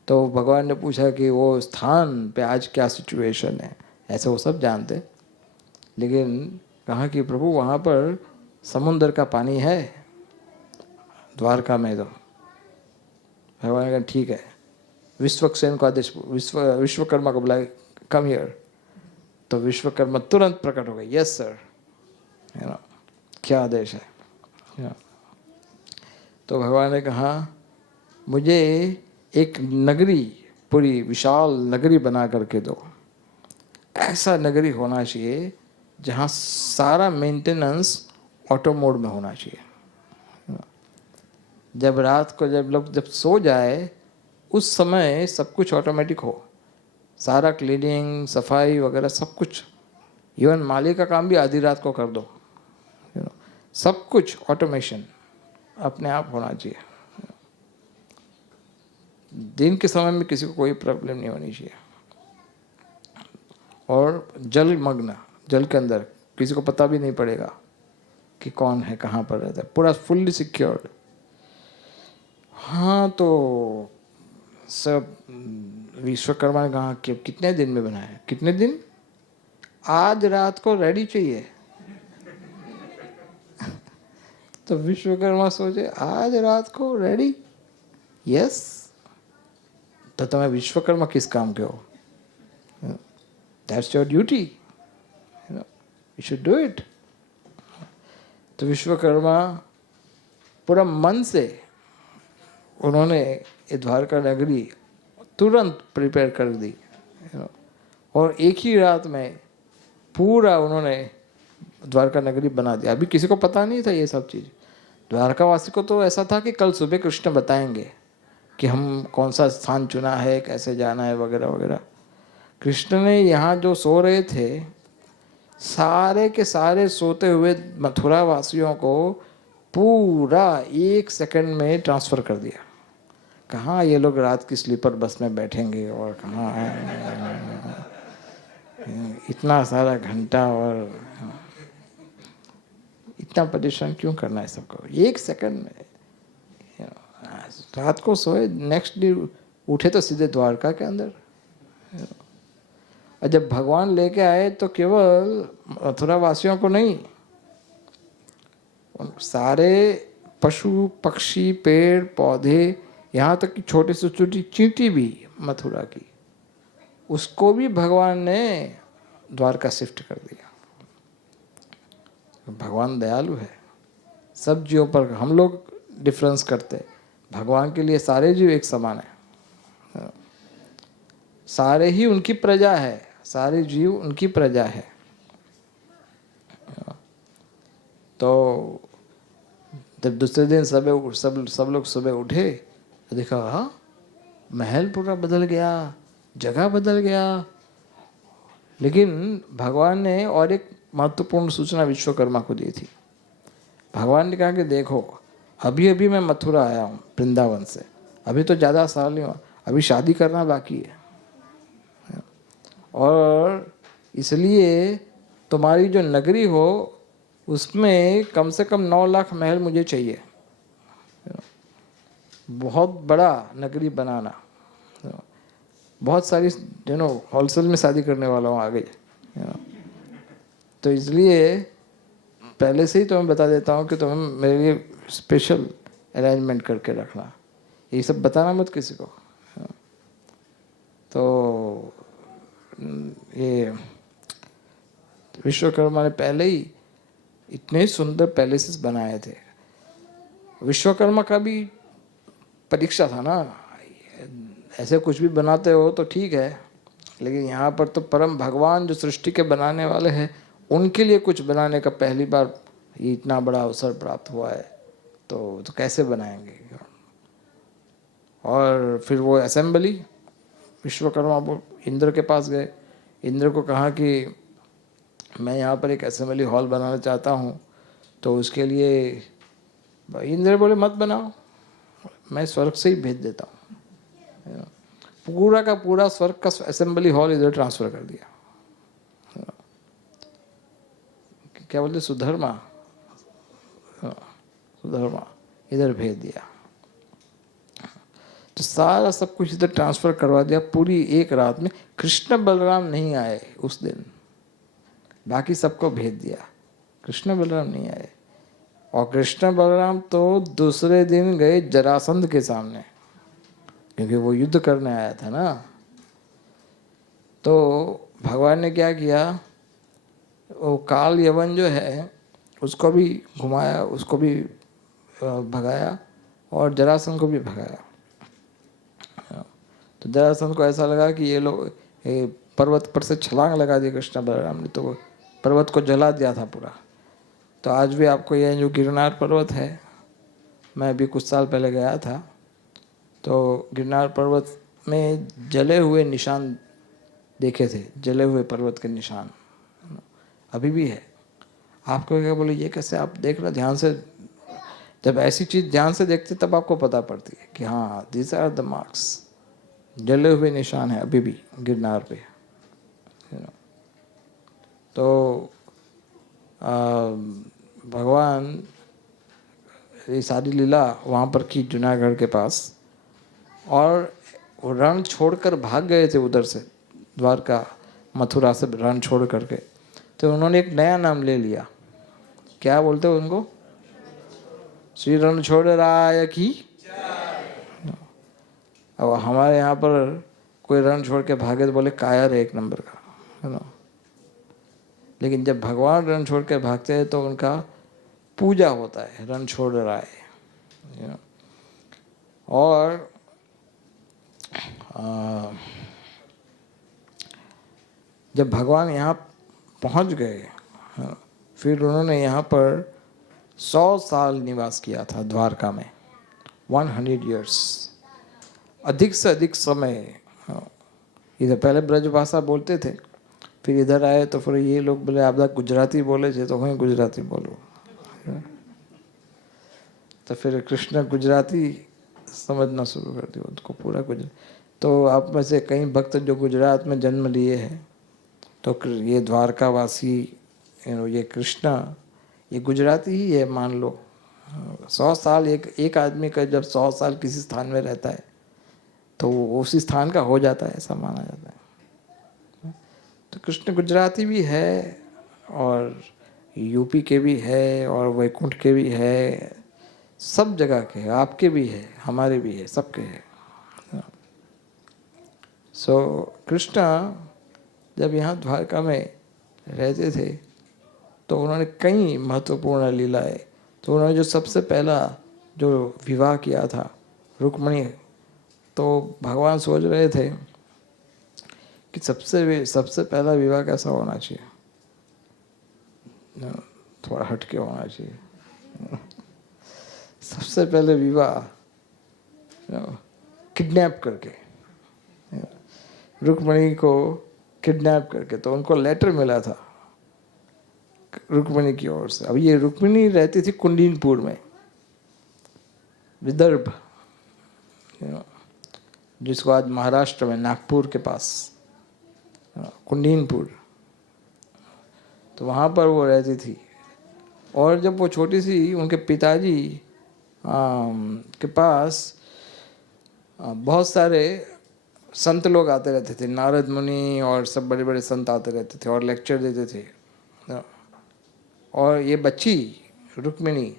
तो भगवान ने पूछा कि वो स्थान पे आज क्या सिचुएशन है, ऐसे वो सब जानते, लेकिन कहा कि प्रभु वहाँ पर समुद्र का पानी है द्वारका में। तो भगवान ने कहा ठीक है, विश्वक्सेन को आदेश, विश्वकर्मा को बुलाए, कम हियर। तो विश्वकर्मा तुरंत प्रकट हो गए, यस सर, क्या आदेश है। तो भगवान ने कहा मुझे एक नगरी, पूरी विशाल नगरी बना करके दो। ऐसा नगरी होना चाहिए जहाँ सारा मेंटेनेंस ऑटो मोड में होना चाहिए। जब रात को जब लोग जब सो जाए, उस समय सब कुछ ऑटोमेटिक हो, सारा क्लीनिंग सफाई वगैरह सब कुछ, इवन माली का काम भी आधी रात को कर दो, सब कुछ ऑटोमेशन अपने आप होना चाहिए। दिन के समय में किसी को कोई प्रॉब्लम नहीं होनी चाहिए। और जल मग्न, जल के अंदर किसी को पता भी नहीं पड़ेगा कि कौन है, कहाँ पर रहता है, पूरा फुल्ली सिक्योर्ड। हाँ, तो सब विश्वकर्मा ने कहा कि कितने दिन में बनाए? कितने दिन? आज रात को रेडी चाहिए। तो विश्वकर्मा सोचे आज रात को रेडी, यस। तो तुम्हें विश्वकर्मा किस काम के हो? That's your duty, you should do it. तो विश्वकर्मा पूरा मन से उन्होंने ये द्वारका नगरी तुरंत प्रिपेयर कर दी, और एक ही रात में पूरा उन्होंने द्वारका नगरी बना दिया। अभी किसी को पता नहीं था ये सब चीज़। द्वारकावासी को तो ऐसा था कि कल सुबह कृष्ण बताएंगे कि हम कौन सा स्थान चुना है, कैसे जाना है वगैरह वगैरह। कृष्ण ने यहाँ जो सो रहे थे, सारे के सारे सोते हुए मथुरा वासियों को पूरा 1 सेकंड में ट्रांसफ़र कर दिया। कहाँ ये लोग रात की स्लीपर बस में बैठेंगे, और कहाँ इतना सारा घंटा और इतना परेशान क्यों करना है सबको? 1 सेकंड में रात को सोए, नेक्स्ट डे उठे तो सीधे द्वारका के अंदर। और जब भगवान लेके आए तो केवल मथुरा वासियों को नहीं, सारे पशु पक्षी पेड़ पौधे, यहाँ तक कि छोटे से छोटी चींटी भी मथुरा की, उसको भी भगवान ने द्वारका शिफ्ट कर दिया। भगवान दयालु है, सब जीवों पर हम लोग डिफरेंस करते, भगवान के लिए सारे जीव एक समान है, सारे ही उनकी प्रजा है, सारे जीव उनकी प्रजा है। तो जब दूसरे दिन सब लोग सुबह उठे तो देखा, हाँ महल पूरा बदल गया, जगह बदल गया। लेकिन भगवान ने और एक महत्वपूर्ण सूचना विश्वकर्मा को दी थी। भगवान ने कहा कि देखो, अभी अभी मैं मथुरा आया हूँ वृंदावन से, अभी तो ज़्यादा साल नहीं हुआ, अभी शादी करना बाकी है, और इसलिए तुम्हारी जो नगरी हो उसमें कम से कम 9 लाख महल मुझे चाहिए, बहुत बड़ा नगरी बनाना। बहुत सारी होलसेल में शादी करने वाला हूँ आगे, तो इसलिए पहले से ही तुम्हें बता देता हूँ कि तुम्हें मेरे लिए स्पेशल अरेंजमेंट करके रखना। ये सब बताना मत किसी को। तो ये विश्वकर्मा ने पहले ही इतने सुंदर पैलेसेस बनाए थे। विश्वकर्मा का भी परीक्षा था ना, ऐसे कुछ भी बनाते हो तो ठीक है, लेकिन यहाँ पर तो परम भगवान जो सृष्टि के बनाने वाले हैं उनके लिए कुछ बनाने का पहली बार ये इतना बड़ा अवसर प्राप्त हुआ है, तो कैसे बनाएंगे। और फिर वो असेंबली, विश्वकर्मा इंद्र के पास गए, इंद्र को कहा कि मैं यहाँ पर एक असेंबली हॉल बनाना चाहता हूँ, तो उसके लिए इंद्र बोले मत बनाओ, मैं स्वर्ग से ही भेज देता हूँ। पूरा का पूरा स्वर्ग का असेंबली हॉल इधर ट्रांसफर कर दिया। क्या बोलते, सुधर्मा, सुधर्मा इधर भेज दिया। तो सारा सब कुछ इधर ट्रांसफर करवा दिया पूरी एक रात में। कृष्ण बलराम नहीं आए उस दिन, बाकी सबको भेज दिया, कृष्ण बलराम नहीं आए। और कृष्ण बलराम तो दूसरे दिन गए जरासंध के सामने, क्योंकि वो युद्ध करने आया था ना। तो भगवान ने क्या किया, वो काल यवन जो है उसको भी घुमाया, उसको भी भगाया और जरासंध को भी भगाया। तो जरासंध को ऐसा लगा कि ये लोग पर्वत पर से छलांग लगा दी कृष्ण बलराम ने, तो पर्वत को जला दिया था पूरा। तो आज भी आपको ये जो गिरनार पर्वत है, मैं अभी कुछ साल पहले गया था, तो गिरनार पर्वत में जले हुए निशान देखे थे, जले हुए पर्वत के निशान अभी भी है। आपको क्या बोले, ये कैसे, आप देखना ध्यान से, जब ऐसी चीज़ ध्यान से देखते तब आपको पता पड़ती है कि हाँ दीज आर द मार्क्स, जले हुए निशान है अभी भी गिरनार पे। तो भगवान ये सारी लीला वहाँ पर की जूनागढ़ के पास, और वो रण छोड़कर भाग गए थे उधर से, द्वारका मथुरा से रण छोड़ करके। तो उन्होंने एक नया नाम ले लिया, क्या बोलते हो उनको, श्री रणछोड़ राय की। अब हमारे यहाँ पर कोई रण छोड़ के भागे तो बोले कायर है एक नंबर का, है ना। लेकिन जब भगवान रण छोड़ के भागते हैं तो उनका पूजा होता है, रणछोड़ राय। और जब भगवान यहाँ पहुँच गए, फिर उन्होंने यहाँ पर 100 साल निवास किया था द्वारका में, 100 years, अधिक से अधिक समय। इधर पहले ब्रज भाषा बोलते थे, फिर इधर आए तो फिर ये लोग बोले आप गुजराती बोले थे, तो वहीं गुजराती बोलो। तो फिर कृष्ण गुजराती समझना शुरू कर दिया, उनको पूरा गुजरात। तो आप में से कई भक्त जो गुजरात में जन्म लिए हैं, तो ये द्वारकावासी, ये कृष्णा, ये गुजराती ही है मान लो। 100 साल एक आदमी का जब 100 साल किसी स्थान में रहता है तो वो उसी स्थान का हो जाता है, ऐसा माना जाता है। तो कृष्ण गुजराती भी है और यूपी के भी है और वैकुंठ के भी है, सब जगह के है, आपके भी है, हमारे भी है, सबके है। सो कृष्णा जब यहाँ द्वारका में रहते थे तो उन्होंने कई महत्वपूर्ण लीलाएं, तो उन्होंने जो सबसे पहला जो विवाह किया था रुक्मिणी, तो भगवान सोच रहे थे कि सबसे पहला विवाह कैसा होना चाहिए, थोड़ा हटके होना चाहिए। सबसे पहले विवाह किडनैप करके, रुक्मिणी को किडनैप करके। तो उनको लेटर मिला था रुक्मिणी की ओर से। अब ये रुक्मिणी रहती थी कुंडीनपुर में, विदर्भ, जिसको आज महाराष्ट्र में नागपुर के पास कुंडीनपुर, तो वहाँ पर वो रहती थी। और जब वो छोटी सी, उनके पिताजी के पास बहुत सारे संत लोग आते रहते थे, नारद मुनि और सब बड़े बड़े संत आते रहते थे और लेक्चर देते थे। और ये बच्ची रुक्मिणी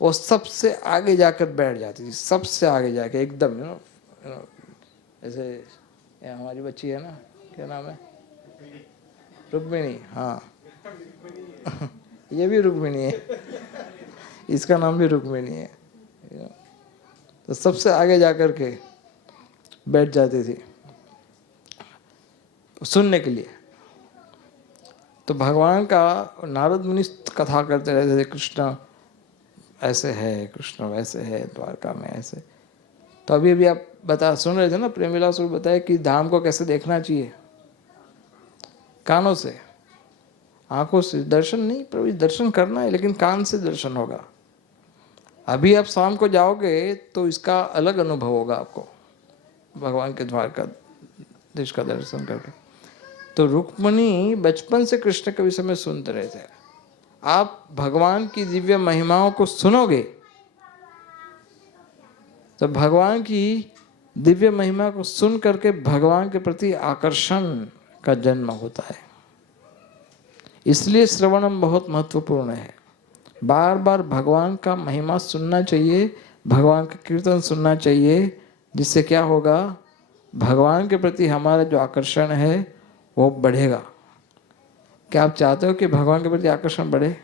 वो सबसे आगे जाकर बैठ जाती थी, सबसे आगे जाके एकदम ऐसे। हमारी बच्ची है ना, क्या नाम है, रुक्मिणी, हाँ ये भी रुक्मिणी है, इसका नाम भी रुक्मिणी है। तो सबसे आगे जाकर के बैठ जाती थी सुनने के लिए। तो भगवान का नारद मुनि कथा करते रहते थे, कृष्ण ऐसे है, कृष्ण वैसे है, द्वारका में ऐसे। तो अभी अभी आप सुन रहे थे ना, प्रेम विलास बताया कि धाम को कैसे देखना चाहिए, कानों से, आंखों से दर्शन नहीं, प्रभु दर्शन करना है, लेकिन कान से दर्शन होगा। अभी आप शाम को जाओगे तो इसका अलग अनुभव होगा आपको, भगवान के द्वारका देश का दर्शन करके। तो रुक्मिणी बचपन से कृष्ण के विषय में सुनते रहे थे। आप भगवान की दिव्य महिमाओं को सुनोगे तो भगवान की दिव्य महिमा को सुन करके भगवान के प्रति आकर्षण का जन्म होता है। इसलिए श्रवणम बहुत महत्वपूर्ण है। बार बार भगवान का महिमा सुनना चाहिए, भगवान का कीर्तन सुनना चाहिए, जिससे क्या होगा, भगवान के प्रति हमारा जो आकर्षण है वो बढ़ेगा। क्या आप चाहते हो कि भगवान के प्रति आकर्षण बढ़े?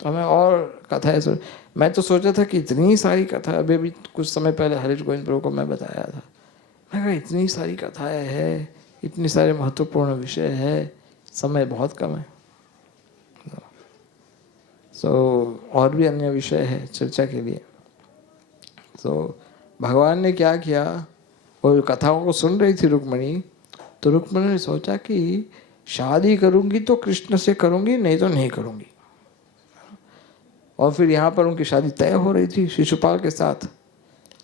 तो हमें और कथाएं सुन। मैं तो सोचा था कि इतनी सारी कथा, अभी भी कुछ समय पहले हरीश गोविंद प्रभु को मैं बताया था, मैं कहा इतनी सारी कथाएं हैं, इतनी सारे महत्वपूर्ण विषय है, समय बहुत कम है। और भी अन्य विषय है चर्चा के लिए। भगवान ने क्या किया, वो कथाओं को सुन रही थी रुक्मिणी, तो रुक्मिणी ने सोचा कि शादी करूंगी तो कृष्ण से करूंगी, नहीं तो नहीं करूंगी। और फिर यहाँ पर उनकी शादी तय हो रही थी शिशुपाल के साथ।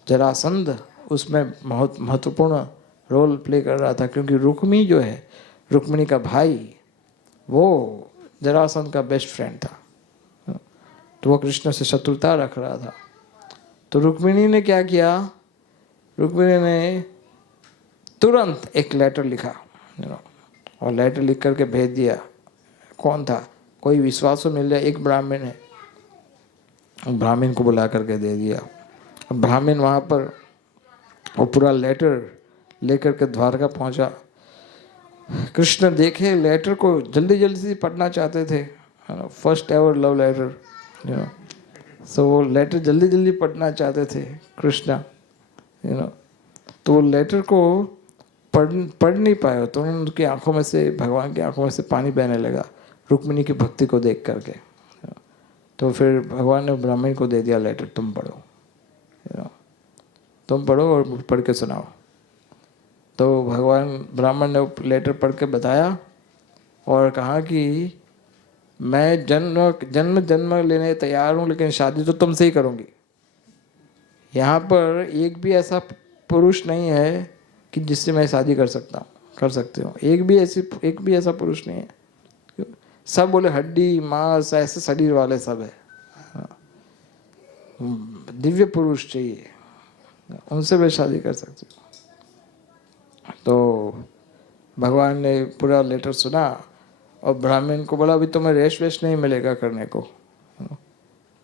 जरासंध उसमें बहुत महत्वपूर्ण रोल प्ले कर रहा था, क्योंकि रुक्मी जो है, रुक्मिणी का भाई, वो जरासंध का बेस्ट फ्रेंड था, तो वो कृष्ण से शत्रुता रख रहा था। तो रुक्मिणी ने क्या किया, रुक्मिणी ने तुरंत एक लेटर लिखा, और लेटर लिख करके भेज दिया। कौन था, कोई विश्वास मिल जाए, एक ब्राह्मण है, ब्राह्मण को बुला करके दे दिया। ब्राह्मण वहाँ पर वो पूरा लेटर लेकर के द्वारका पहुँचा। कृष्ण देखे लेटर को, जल्दी जल्दी से पढ़ना चाहते थे, फर्स्ट एवर लव लेटर, सो वो लेटर जल्दी जल्दी पढ़ना चाहते थे कृष्ण, तो वो लेटर को पढ़ नहीं पाए, तो उनकी आंखों में से, भगवान की आंखों में से पानी बहने लगा रुक्मिणी की भक्ति को देख करके। तो फिर भगवान ने ब्राह्मण को दे दिया लेटर, तुम पढ़ो, तुम पढ़ो और पढ़ के सुनाओ। तो भगवान, ब्राह्मण ने लेटर पढ़ के बताया और कहा कि मैं जन्म लेने तैयार हूँ, लेकिन शादी तो तुमसे ही करूँगी। यहाँ पर एक भी ऐसा पुरुष नहीं है कि जिससे मैं शादी कर सकती हूँ। एक भी ऐसा पुरुष नहीं है। सब बोले हड्डी मांस ऐसे शरीर वाले सब है, दिव्य पुरुष चाहिए, उनसे मैं शादी कर सकती हूँ। तो भगवान ने पूरा लेटर सुना और ब्राह्मण को बोला, अभी तुम्हें रेस्ट वेस्ट नहीं मिलेगा करने को,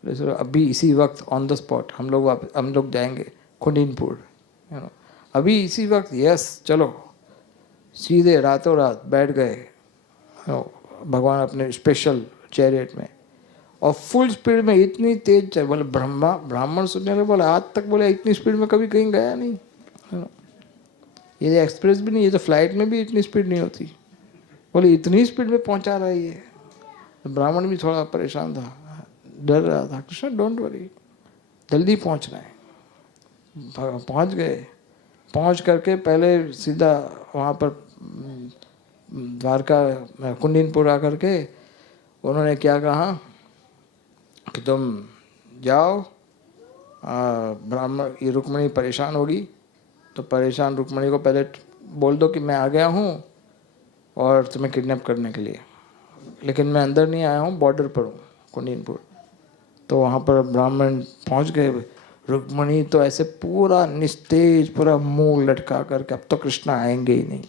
अभी इसी वक्त ऑन द स्पॉट हम लोग जाएंगे कुंडीनपुर, अभी इसी वक्त, यस चलो। सीधे रातों रात बैठ गए भगवान अपने स्पेशल चैरियट में, और फुल स्पीड में, इतनी तेज चल, बोले ब्राह्मण सुनने लगे, बोले आज तक बोले इतनी स्पीड में कभी कहीं गया नहीं, ये एक्सप्रेस भी नहीं, ये तो फ्लाइट में भी इतनी स्पीड नहीं होती, बोले इतनी स्पीड में पहुंचा रहा है ये। तो ब्राह्मण भी थोड़ा परेशान था, डर रहा था, कृष्ण डोंट वरी, जल्दी पहुंचना है। पहुंच गए, पहुंच करके पहले सीधा वहाँ पर द्वारका कुंडीनपुर आकर के उन्होंने क्या कहा कि तुम जाओ, ब्राह्मण, ये रुक्मिणी परेशान होगी, तो परेशान रुक्मिणी को पहले बोल दो कि मैं आ गया हूँ और तुम्हें किडनैप करने के लिए, लेकिन मैं अंदर नहीं आया हूँ, बॉर्डर पर हूँ कुंडीनपुर। तो वहाँ पर ब्राह्मण पहुँच गए। रुक्मिणी तो ऐसे पूरा निस्तेज, पूरा मुंह लटका करके, अब तो कृष्ण आएंगे ही नहीं,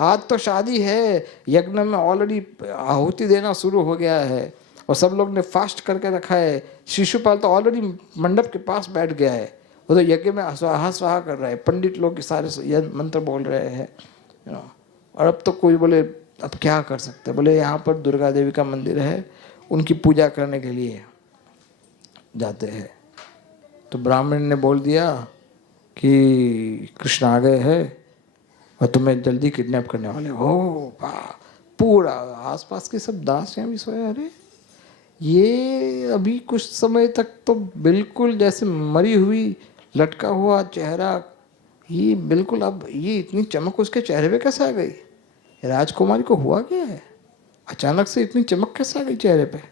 आज तो शादी है, यज्ञ में ऑलरेडी आहुति देना शुरू हो गया है, और सब लोग ने फास्ट करके रखा है। शिशुपाल तो ऑलरेडी मंडप के पास बैठ गया है, वो तो यज्ञ में स्वाहा स्वाहा कर रहा है, पंडित लोग सारे यह मंत्र बोल रहे हैं, और अब तो कोई बोले अब क्या कर सकते, बोले यहाँ पर दुर्गा देवी का मंदिर है, उनकी पूजा करने के लिए जाते हैं। तो ब्राह्मण ने बोल दिया कि कृष्ण आ गए हैं और तुम्हें जल्दी किडनैप करने वाले हो। पूरा आसपास के सब दास यहाँ भी सोए, अरे ये अभी कुछ समय तक तो बिल्कुल जैसे मरी हुई लटका हुआ चेहरा, ये बिल्कुल अब ये इतनी चमक उसके चेहरे पे कैसे आ गई, राजकुमारी को हुआ क्या है, अचानक से इतनी चमक कैसे आ गई चेहरे पे।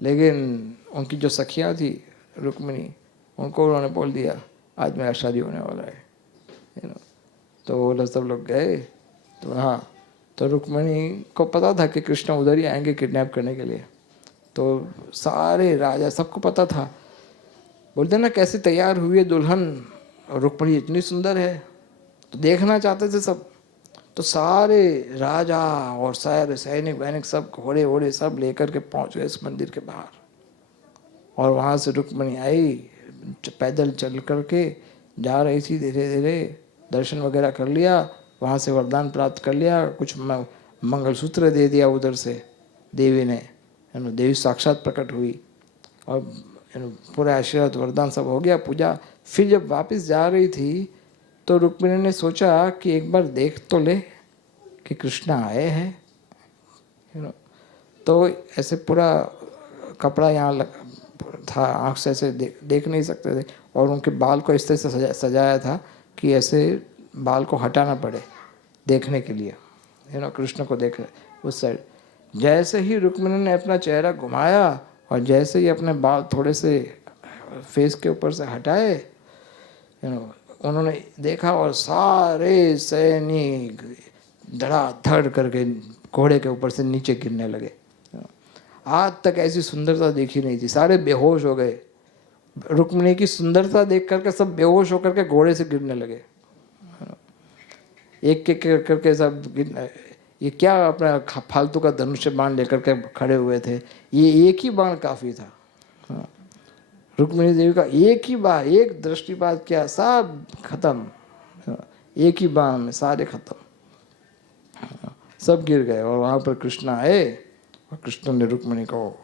लेकिन उनकी जो सखियाँ थी रुक्मिणी, उनको उन्होंने बोल दिया आज मेरा शादी होने वाला है, तो वो लोग सब लोग गए। तो हाँ, तो रुक्मिणी को पता था कि कृष्ण उधर ही आएंगे किडनैप करने के लिए, तो सारे राजा सबको पता था। बोलते ना कैसे तैयार हुई है दुल्हन, और रुक्मिणी इतनी सुंदर है, तो देखना चाहते थे सब। तो सारे राजा और सारे सैनिक वैनिक सब घोड़े वोड़े सब लेकर के पहुंच गए इस मंदिर के बाहर, और वहाँ से रुक्मिणी आई, पैदल चल करके जा रही थी, धीरे धीरे दर्शन वगैरह कर लिया, वहाँ से वरदान प्राप्त कर लिया, कुछ मंगलसूत्र दे दिया उधर से देवी ने, देवी साक्षात प्रकट हुई, और पूरा आशीर्वाद वरदान सब हो गया, पूजा। फिर जब वापस जा रही थी तो रुक्मिणी ने सोचा कि एक बार देख तो ले कि कृष्ण आए हैं, तो ऐसे पूरा कपड़ा यहाँ था, आँख से ऐसे देख नहीं सकते थे, और उनके बाल को इस तरह से सजाया था कि ऐसे बाल को हटाना पड़े देखने के लिए, कृष्ण को देख उस साइड। जैसे ही रुक्मिणी ने अपना चेहरा घुमाया और जैसे ही अपने बाल थोड़े से फेस के ऊपर से हटाए, उन्होंने देखा और सारे सैनिक धड़ाधड़ करके घोड़े के ऊपर से नीचे गिरने लगे। आज तक ऐसी सुंदरता देखी नहीं थी, सारे बेहोश हो गए। रुक्मिणी की सुंदरता देख करके सब बेहोश होकर के घोड़े से गिरने लगे, एक एक करके सब ये क्या अपना फालतू का धनुष बाण लेकर के खड़े हुए थे, ये एक ही बाण काफी था। रुक्मिणी देवी का एक ही बाण, एक दृष्टिपात किया, सब खत्म, एक ही बाण में सारे खत्म, सब गिर गए। और वहाँ पर कृष्ण आए और कृष्ण ने रुक्मिणी को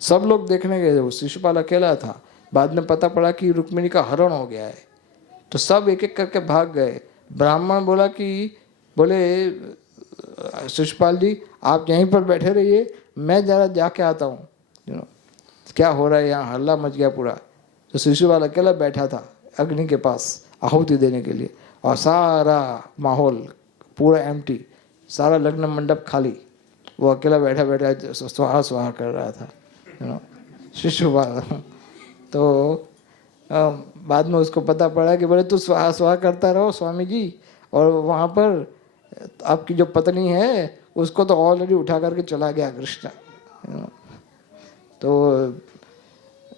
सब लोग देखने गए, वो शिशुपाल अकेला था। बाद में पता पड़ा कि रुक्मिणी का हरण हो गया है, तो सब एक एक करके भाग गए। ब्राह्मण बोला कि बोले शिशुपाल जी आप यहीं पर बैठे रहिए, मैं जरा जाके आता हूँ, क्या हो रहा है यहाँ, हल्ला मच गया पूरा। तो शिशुपाल अकेला बैठा था अग्नि के पास आहुति देने के लिए, और सारा माहौल पूरा एम्प्टी, सारा लग्न मंडप खाली, वो अकेला बैठा बैठा स्वाहा स्वाहा कर रहा था शिशुपाल। तो बाद में उसको पता पड़ा कि बोले तू स्वाहा स्वाहा करता रहो स्वामी जी, और वहाँ पर आपकी जो पत्नी है उसको तो ऑलरेडी उठा करके चला गया कृष्ण। तो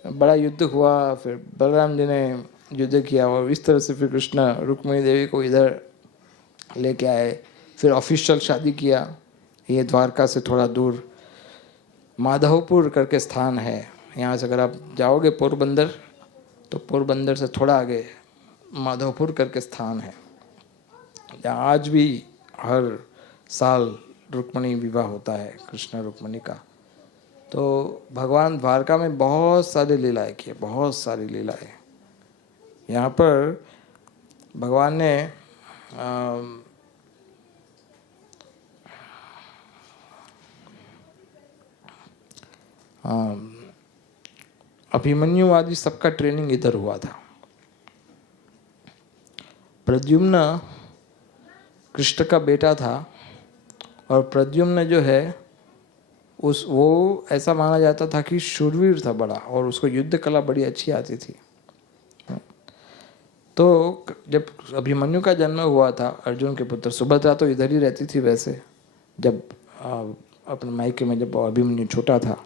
बड़ा युद्ध हुआ, फिर बलराम जी ने युद्ध किया, और इस तरह से फिर कृष्ण रुक्मिणी देवी को इधर लेके आए। फिर ऑफिशियल शादी किया, ये द्वारका से थोड़ा दूर माधवपुर करके स्थान है, यहाँ से अगर आप जाओगे पोरबंदर, तो पोरबंदर से थोड़ा आगे माधवपुर करके स्थान है, जहाँ आज भी हर साल रुक्मिणी विवाह होता है कृष्ण रुक्मिणी का। तो भगवान द्वारका में बहुत सारी लीलाएं की, बहुत सारी लीलाएं। यहाँ पर भगवान ने अभिमन्यु आदि सबका ट्रेनिंग इधर हुआ था। प्रद्युम्न कृष्ण का बेटा था, और प्रद्युम्न जो है वो ऐसा माना जाता था कि शूरवीर था बड़ा, और उसको युद्ध कला बड़ी अच्छी आती थी। तो जब अभिमन्यु का जन्म हुआ था, अर्जुन के पुत्र, सुभद्रा तो इधर ही रहती थी वैसे, जब अपने मायके में जब अभिमन्यु छोटा था,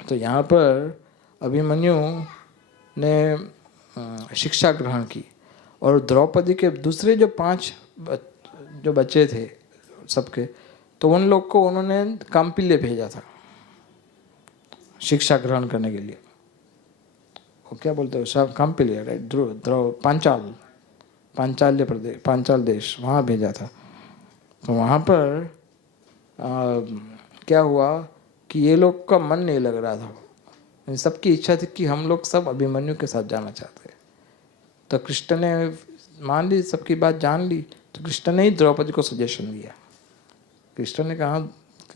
तो यहाँ पर अभिमन्यु ने शिक्षा ग्रहण की, और द्रौपदी के दूसरे जो 5 जो बच्चे थे सबके, तो उन लोग को उन्होंने काम्पिल्य भेजा था शिक्षा ग्रहण करने के लिए। वो क्या बोलते हो सब, काम्पिल्य, राइट, ध्रुव ध्रुव पांचाल, पांचाल्य प्रदेश, पांचाल देश, वहाँ भेजा था। तो वहाँ पर क्या हुआ कि ये लोग का मन नहीं लग रहा था। सबकी इच्छा थी कि हम लोग सब अभिमन्यु के साथ जाना चाहते हैं। तो कृष्ण ने मान ली, सबकी बात जान ली। तो कृष्ण ने ही द्रौपदी को सजेशन दिया। कृष्ण ने कहा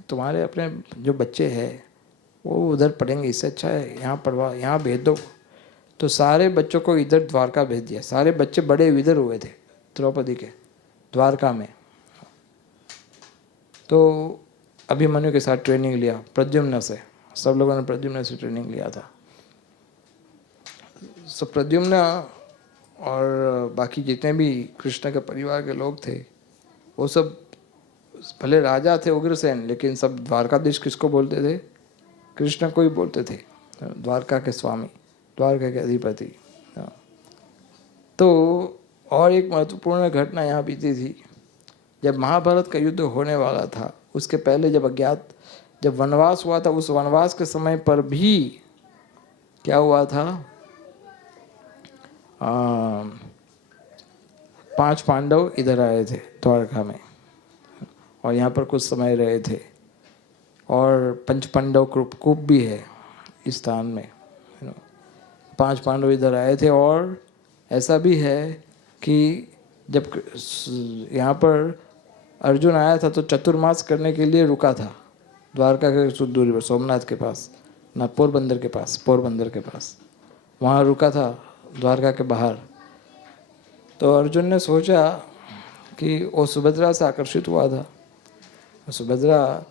तुम्हारे अपने जो बच्चे हैं वो उधर पढ़ेंगे, इससे अच्छा है यहाँ पढ़वा, यहाँ भेज दो। तो सारे बच्चों को इधर द्वारका भेज दिया। सारे बच्चे बड़े इधर हुए थे द्रौपदी के, द्वारका में। तो अभिमन्यु के साथ ट्रेनिंग लिया प्रद्युम्न से, सब लोगों ने प्रद्युम्न से ट्रेनिंग लिया था। सो प्रद्युम्न और बाकी जितने भी कृष्ण के परिवार के लोग थे वो सब भले राजा थे उग्रसेन, लेकिन सब द्वारकाधीश किसको बोलते थे? कृष्ण को ही बोलते थे, द्वारका के स्वामी, द्वारका के अधिपति। तो और एक महत्वपूर्ण घटना यहाँ बीती थी। जब महाभारत का युद्ध होने वाला था उसके पहले जब वनवास हुआ था, उस वनवास के समय पर भी क्या हुआ था, 5 पांडव इधर आए थे द्वारका में और यहाँ पर कुछ समय रहे थे। और 5 पांडव कूप भी है इस स्थान में। 5 पांडव इधर आए थे। और ऐसा भी है कि जब यहाँ पर अर्जुन आया था तो चतुर्मास करने के लिए रुका था द्वारका के कुछ दूरी पर, सोमनाथ के पास, ना पोरबंदर के पास वहाँ रुका था द्वारका के बाहर। तो अर्जुन ने सोचा कि वो सुभद्रा से आकर्षित हुआ था, सुभद्रा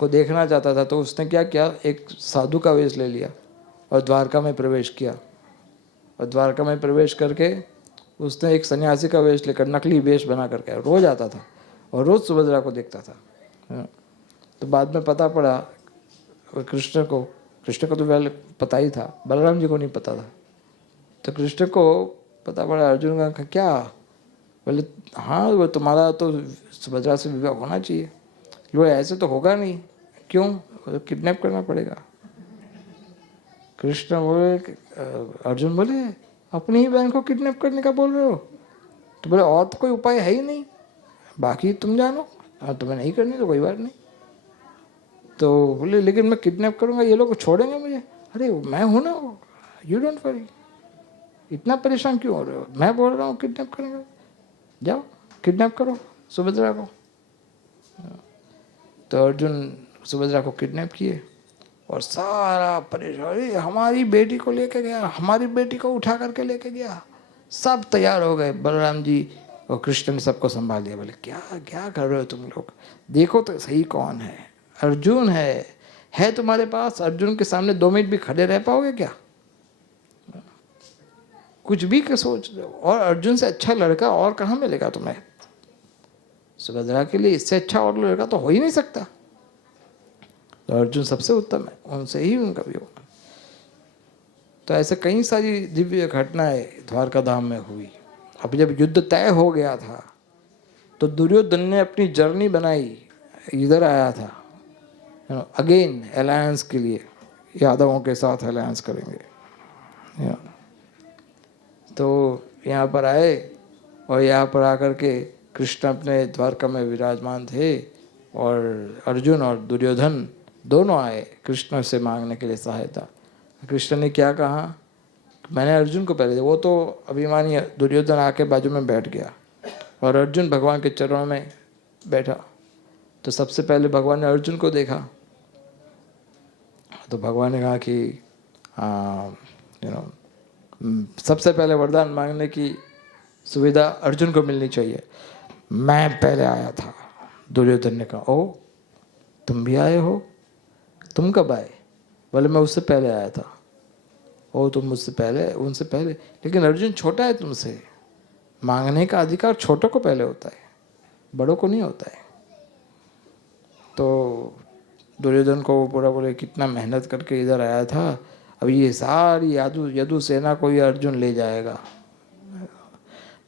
को देखना चाहता था। तो उसने क्या किया, एक साधु का वेश ले लिया और द्वारका में प्रवेश किया। और द्वारका में प्रवेश करके उसने एक सन्यासी का वेश लेकर, नकली वेश बना करके रोज आता था और रोज सुभद्रा को देखता था। तो बाद में पता पड़ा कृष्ण को तो पहले पता ही था, बलराम जी को नहीं पता था। तो कृष्ण को पता पड़ा, अर्जुन का क्या, बोले हाँ वो तुम्हारा तो सुभद्रा से विवाह होना चाहिए। लो ऐसे तो होगा नहीं, क्यों, किडनैप करना पड़ेगा। कृष्ण बोले, अर्जुन बोले अपनी ही बहन को किडनैप करने का बोल रहे हो? तो बोले और तो कोई उपाय है ही नहीं, बाकी तुम जानो, तुम्हें नहीं करनी तो कोई बात नहीं। तो बोले लेकिन मैं किडनैप करूंगा, ये लोग छोड़ेंगे मुझे? अरे मैं हूं ना, यू डोंट वरी, इतना परेशान क्यों हो रहे हो, मैं बोल रहा हूँ किडनैप करेंगे, जाओ किडनैप करो सुभद्रा को। तो अर्जुन सुभद्रा को किडनैप किए और सारा परेशान, हमारी बेटी को लेके गया, हमारी बेटी को उठा करके लेके गया। सब तैयार हो गए, बलराम जी और कृष्ण ने सबको संभाल लिया। बोले क्या क्या कर रहे हो तुम लोग, देखो तो सही कौन है, अर्जुन है तुम्हारे पास। अर्जुन के सामने 2 मिनट भी खड़े रह पाओगे क्या? कुछ भी के सोच लो। और अर्जुन से अच्छा लड़का और कहाँ मिलेगा तुम्हें? सुभद्रा के लिए इससे अच्छा और लड़का तो हो ही नहीं सकता। तो अर्जुन सबसे उत्तम है, उनसे ही उनका भी होगा। तो ऐसे कई सारी दिव्य घटनाएं द्वारका धाम में हुई। अब जब युद्ध तय हो गया था तो दुर्योधन ने अपनी जर्नी बनाई, इधर आया था अगेन अलायंस के लिए, यादवों के साथ अलायंस करेंगे। तो यहाँ पर आए और यहाँ पर आकर के कृष्ण अपने द्वारका में विराजमान थे और अर्जुन और दुर्योधन दोनों आए कृष्ण से मांगने के लिए सहायता। कृष्ण ने क्या कहा, मैंने अर्जुन को पहले, वो तो अभिमानी दुर्योधन आके बाजू में बैठ गया और अर्जुन भगवान के चरणों में बैठा। तो सबसे पहले भगवान ने अर्जुन को देखा। तो भगवान ने कहा कि सबसे पहले वरदान मांगने की सुविधा अर्जुन को मिलनी चाहिए। मैं पहले आया था। दुर्योधन ने कहा, ओ तुम भी आए हो, तुम कब आए? बोले मैं उससे पहले आया था। ओ तुम मुझसे पहले, उनसे पहले, लेकिन अर्जुन छोटा है तुमसे, मांगने का अधिकार छोटों को पहले होता है, बड़ों को नहीं होता है। तो दुर्योधन को पूरा बोले कितना मेहनत करके इधर आया था, अब ये सारी यदु सेना को ही अर्जुन ले जाएगा।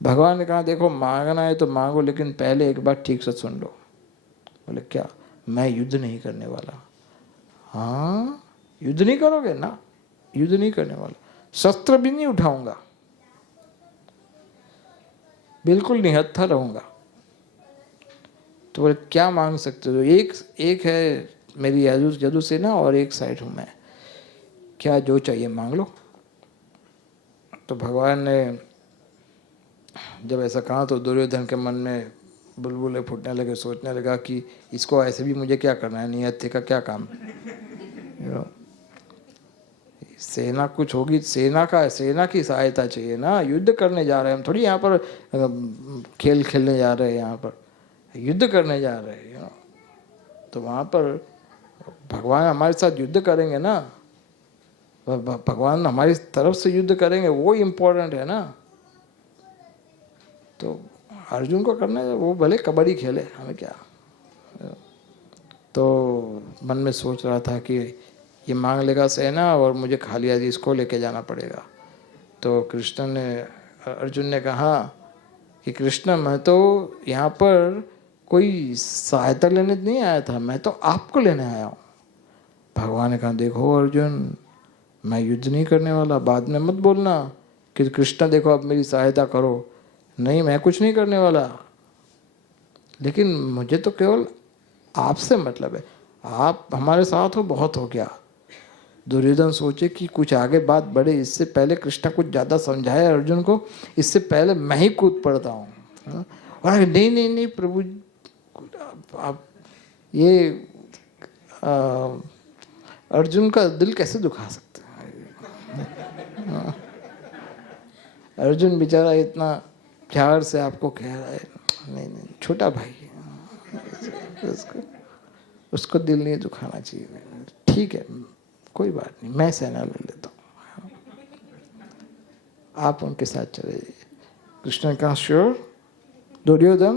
भगवान ने कहा देखो मांगना है तो मांगो, लेकिन पहले एक बात ठीक से सुन लो। बोले क्या? मैं युद्ध नहीं करने वाला। हाँ, युद्ध नहीं करोगे ना, युद्ध नहीं करने वाला, शस्त्र भी नहीं उठाऊंगा, बिल्कुल निहत्था रहूंगा। तो बोले क्या मांग सकते हो? एक है मेरी यदु सेना और एक साइड हूं मैं, क्या जो चाहिए मांग लो। तो भगवान ने जब ऐसा कहा तो दुर्योधन के मन में बुलबुले फूटने लगे, सोचने लगा कि इसको ऐसे भी मुझे क्या करना है, नियति का क्या काम। सेना कुछ होगी, सेना की सहायता चाहिए ना, युद्ध करने जा रहे हैं हम, थोड़ी यहाँ पर खेल खेलने जा रहे हैं, यहाँ पर युद्ध करने जा रहे हैं। तो वहाँ पर भगवान हमारे साथ युद्ध करेंगे ना, भगवान हमारी तरफ से युद्ध करेंगे, वो इम्पोर्टेंट है ना। तो अर्जुन को करना है, वो भले कबड्डी खेले, हमें क्या। तो मन में सोच रहा था कि ये मांग लेगा सेना और मुझे खाली हाथ इसको लेके जाना पड़ेगा। तो अर्जुन ने कहा कि कृष्ण, मैं तो यहाँ पर कोई सहायता लेने नहीं आया था, मैं तो आपको लेने आया हूँ। भगवान ने कहा देखो अर्जुन, मैं युद्ध नहीं करने वाला, बाद में मत बोलना कि कृष्ण देखो अब मेरी सहायता करो। नहीं, मैं कुछ नहीं करने वाला, लेकिन मुझे तो केवल आपसे मतलब है, आप हमारे साथ हो बहुत हो गया। दुर्योधन सोचे कि कुछ आगे बात बढ़े, इससे पहले कृष्ण कुछ ज़्यादा समझाए अर्जुन को, इससे पहले मैं ही कूद पड़ता हूँ। और नहीं नहीं नहीं प्रभु, आप ये अर्जुन का दिल कैसे दुखा सकते हैं। अर्जुन बेचारा इतना प्यार से आपको कह रहा है, नहीं नहीं छोटा भाई है, उसको दिल नहीं दुखाना चाहिए। ठीक है, कोई बात नहीं, मैं सेना ले लेता हूँ, आप उनके साथ चले जाइए। कृष्ण ने कहा श्योर दुर्योधन,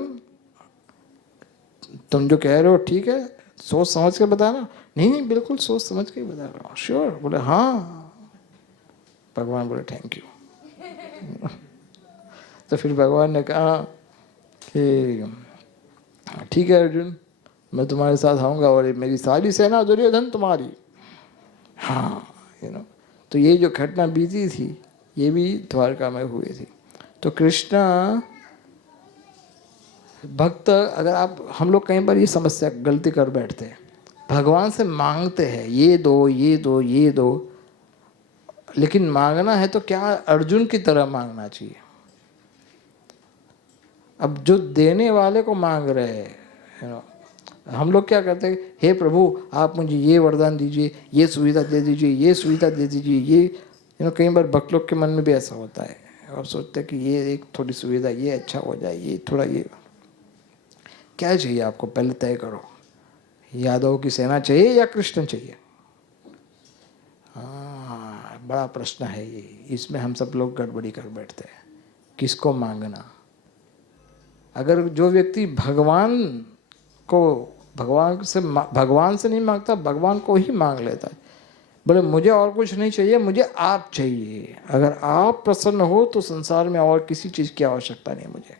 तुम जो कह रहे हो ठीक है, सोच समझ के बताना। नहीं नहीं बिल्कुल सोच समझ के ही बता रहा हूँ, श्योर। बोले हाँ। भगवान बोले थैंक यू। तो फिर भगवान ने कहा कि ठीक है अर्जुन, मैं तुम्हारे साथ आऊँगा और मेरी सारी सेना दुर्योधन तुम्हारी। हाँ तो ये जो घटना बीती थी ये भी द्वारका में हुई थी। तो कृष्ण भक्त, अगर हम लोग कई बार ये समस्या गलती कर बैठते हैं, भगवान से मांगते हैं ये दो ये दो ये दो, लेकिन मांगना है तो क्या अर्जुन की तरह मांगना चाहिए। अब जो देने वाले को मांग रहे हैं, हम लोग क्या करते हैं, हे प्रभु आप मुझे ये वरदान दीजिए, ये सुविधा दे दीजिए, ये सुविधा दे दीजिए, ये कई बार भक्त लोग के मन में भी ऐसा होता है और सोचते हैं कि ये एक थोड़ी सुविधा ये अच्छा हो जाए, ये थोड़ा ये। क्या चाहिए आपको पहले तय करो, यादव की सेना चाहिए या कृष्ण चाहिए। हाँ बड़ा प्रश्न है ये, इसमें हम सब लोग गड़बड़ी कर बैठते हैं, किसको मांगना। अगर जो व्यक्ति भगवान से नहीं मांगता, भगवान को ही मांग लेता है, बोले मुझे और कुछ नहीं चाहिए, मुझे आप चाहिए, अगर आप प्रसन्न हो तो संसार में और किसी चीज़ की आवश्यकता नहीं मुझे।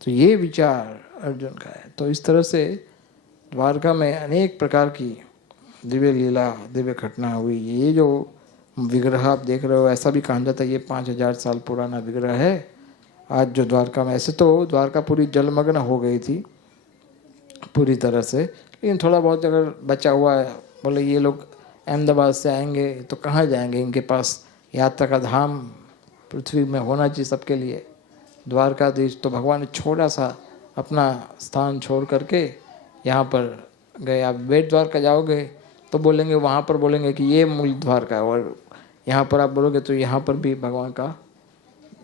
तो ये विचार अर्जुन का है। तो इस तरह से द्वारका में अनेक प्रकार की दिव्य लीला, दिव्य घटना हुई। ये जो विग्रह आप देख रहे हो, ऐसा भी कहा जाता है ये 5000 साल पुराना विग्रह है। आज जो द्वारका में, ऐसे तो द्वारका पूरी जलमग्न हो गई थी पूरी तरह से, लेकिन थोड़ा बहुत अगर बचा हुआ है, बोले ये लोग अहमदाबाद से आएंगे तो कहाँ जाएंगे, इनके पास यात्रा का धाम पृथ्वी में होना चाहिए सबके लिए। द्वारकाधीश तो भगवान ने छोटा सा अपना स्थान छोड़ करके यहाँ पर गए। आप बेट द्वारका जाओगे तो बोलेंगे, वहाँ पर बोलेंगे कि ये मूल द्वारका है, और यहाँ पर आप बोलोगे तो यहाँ पर भी भगवान का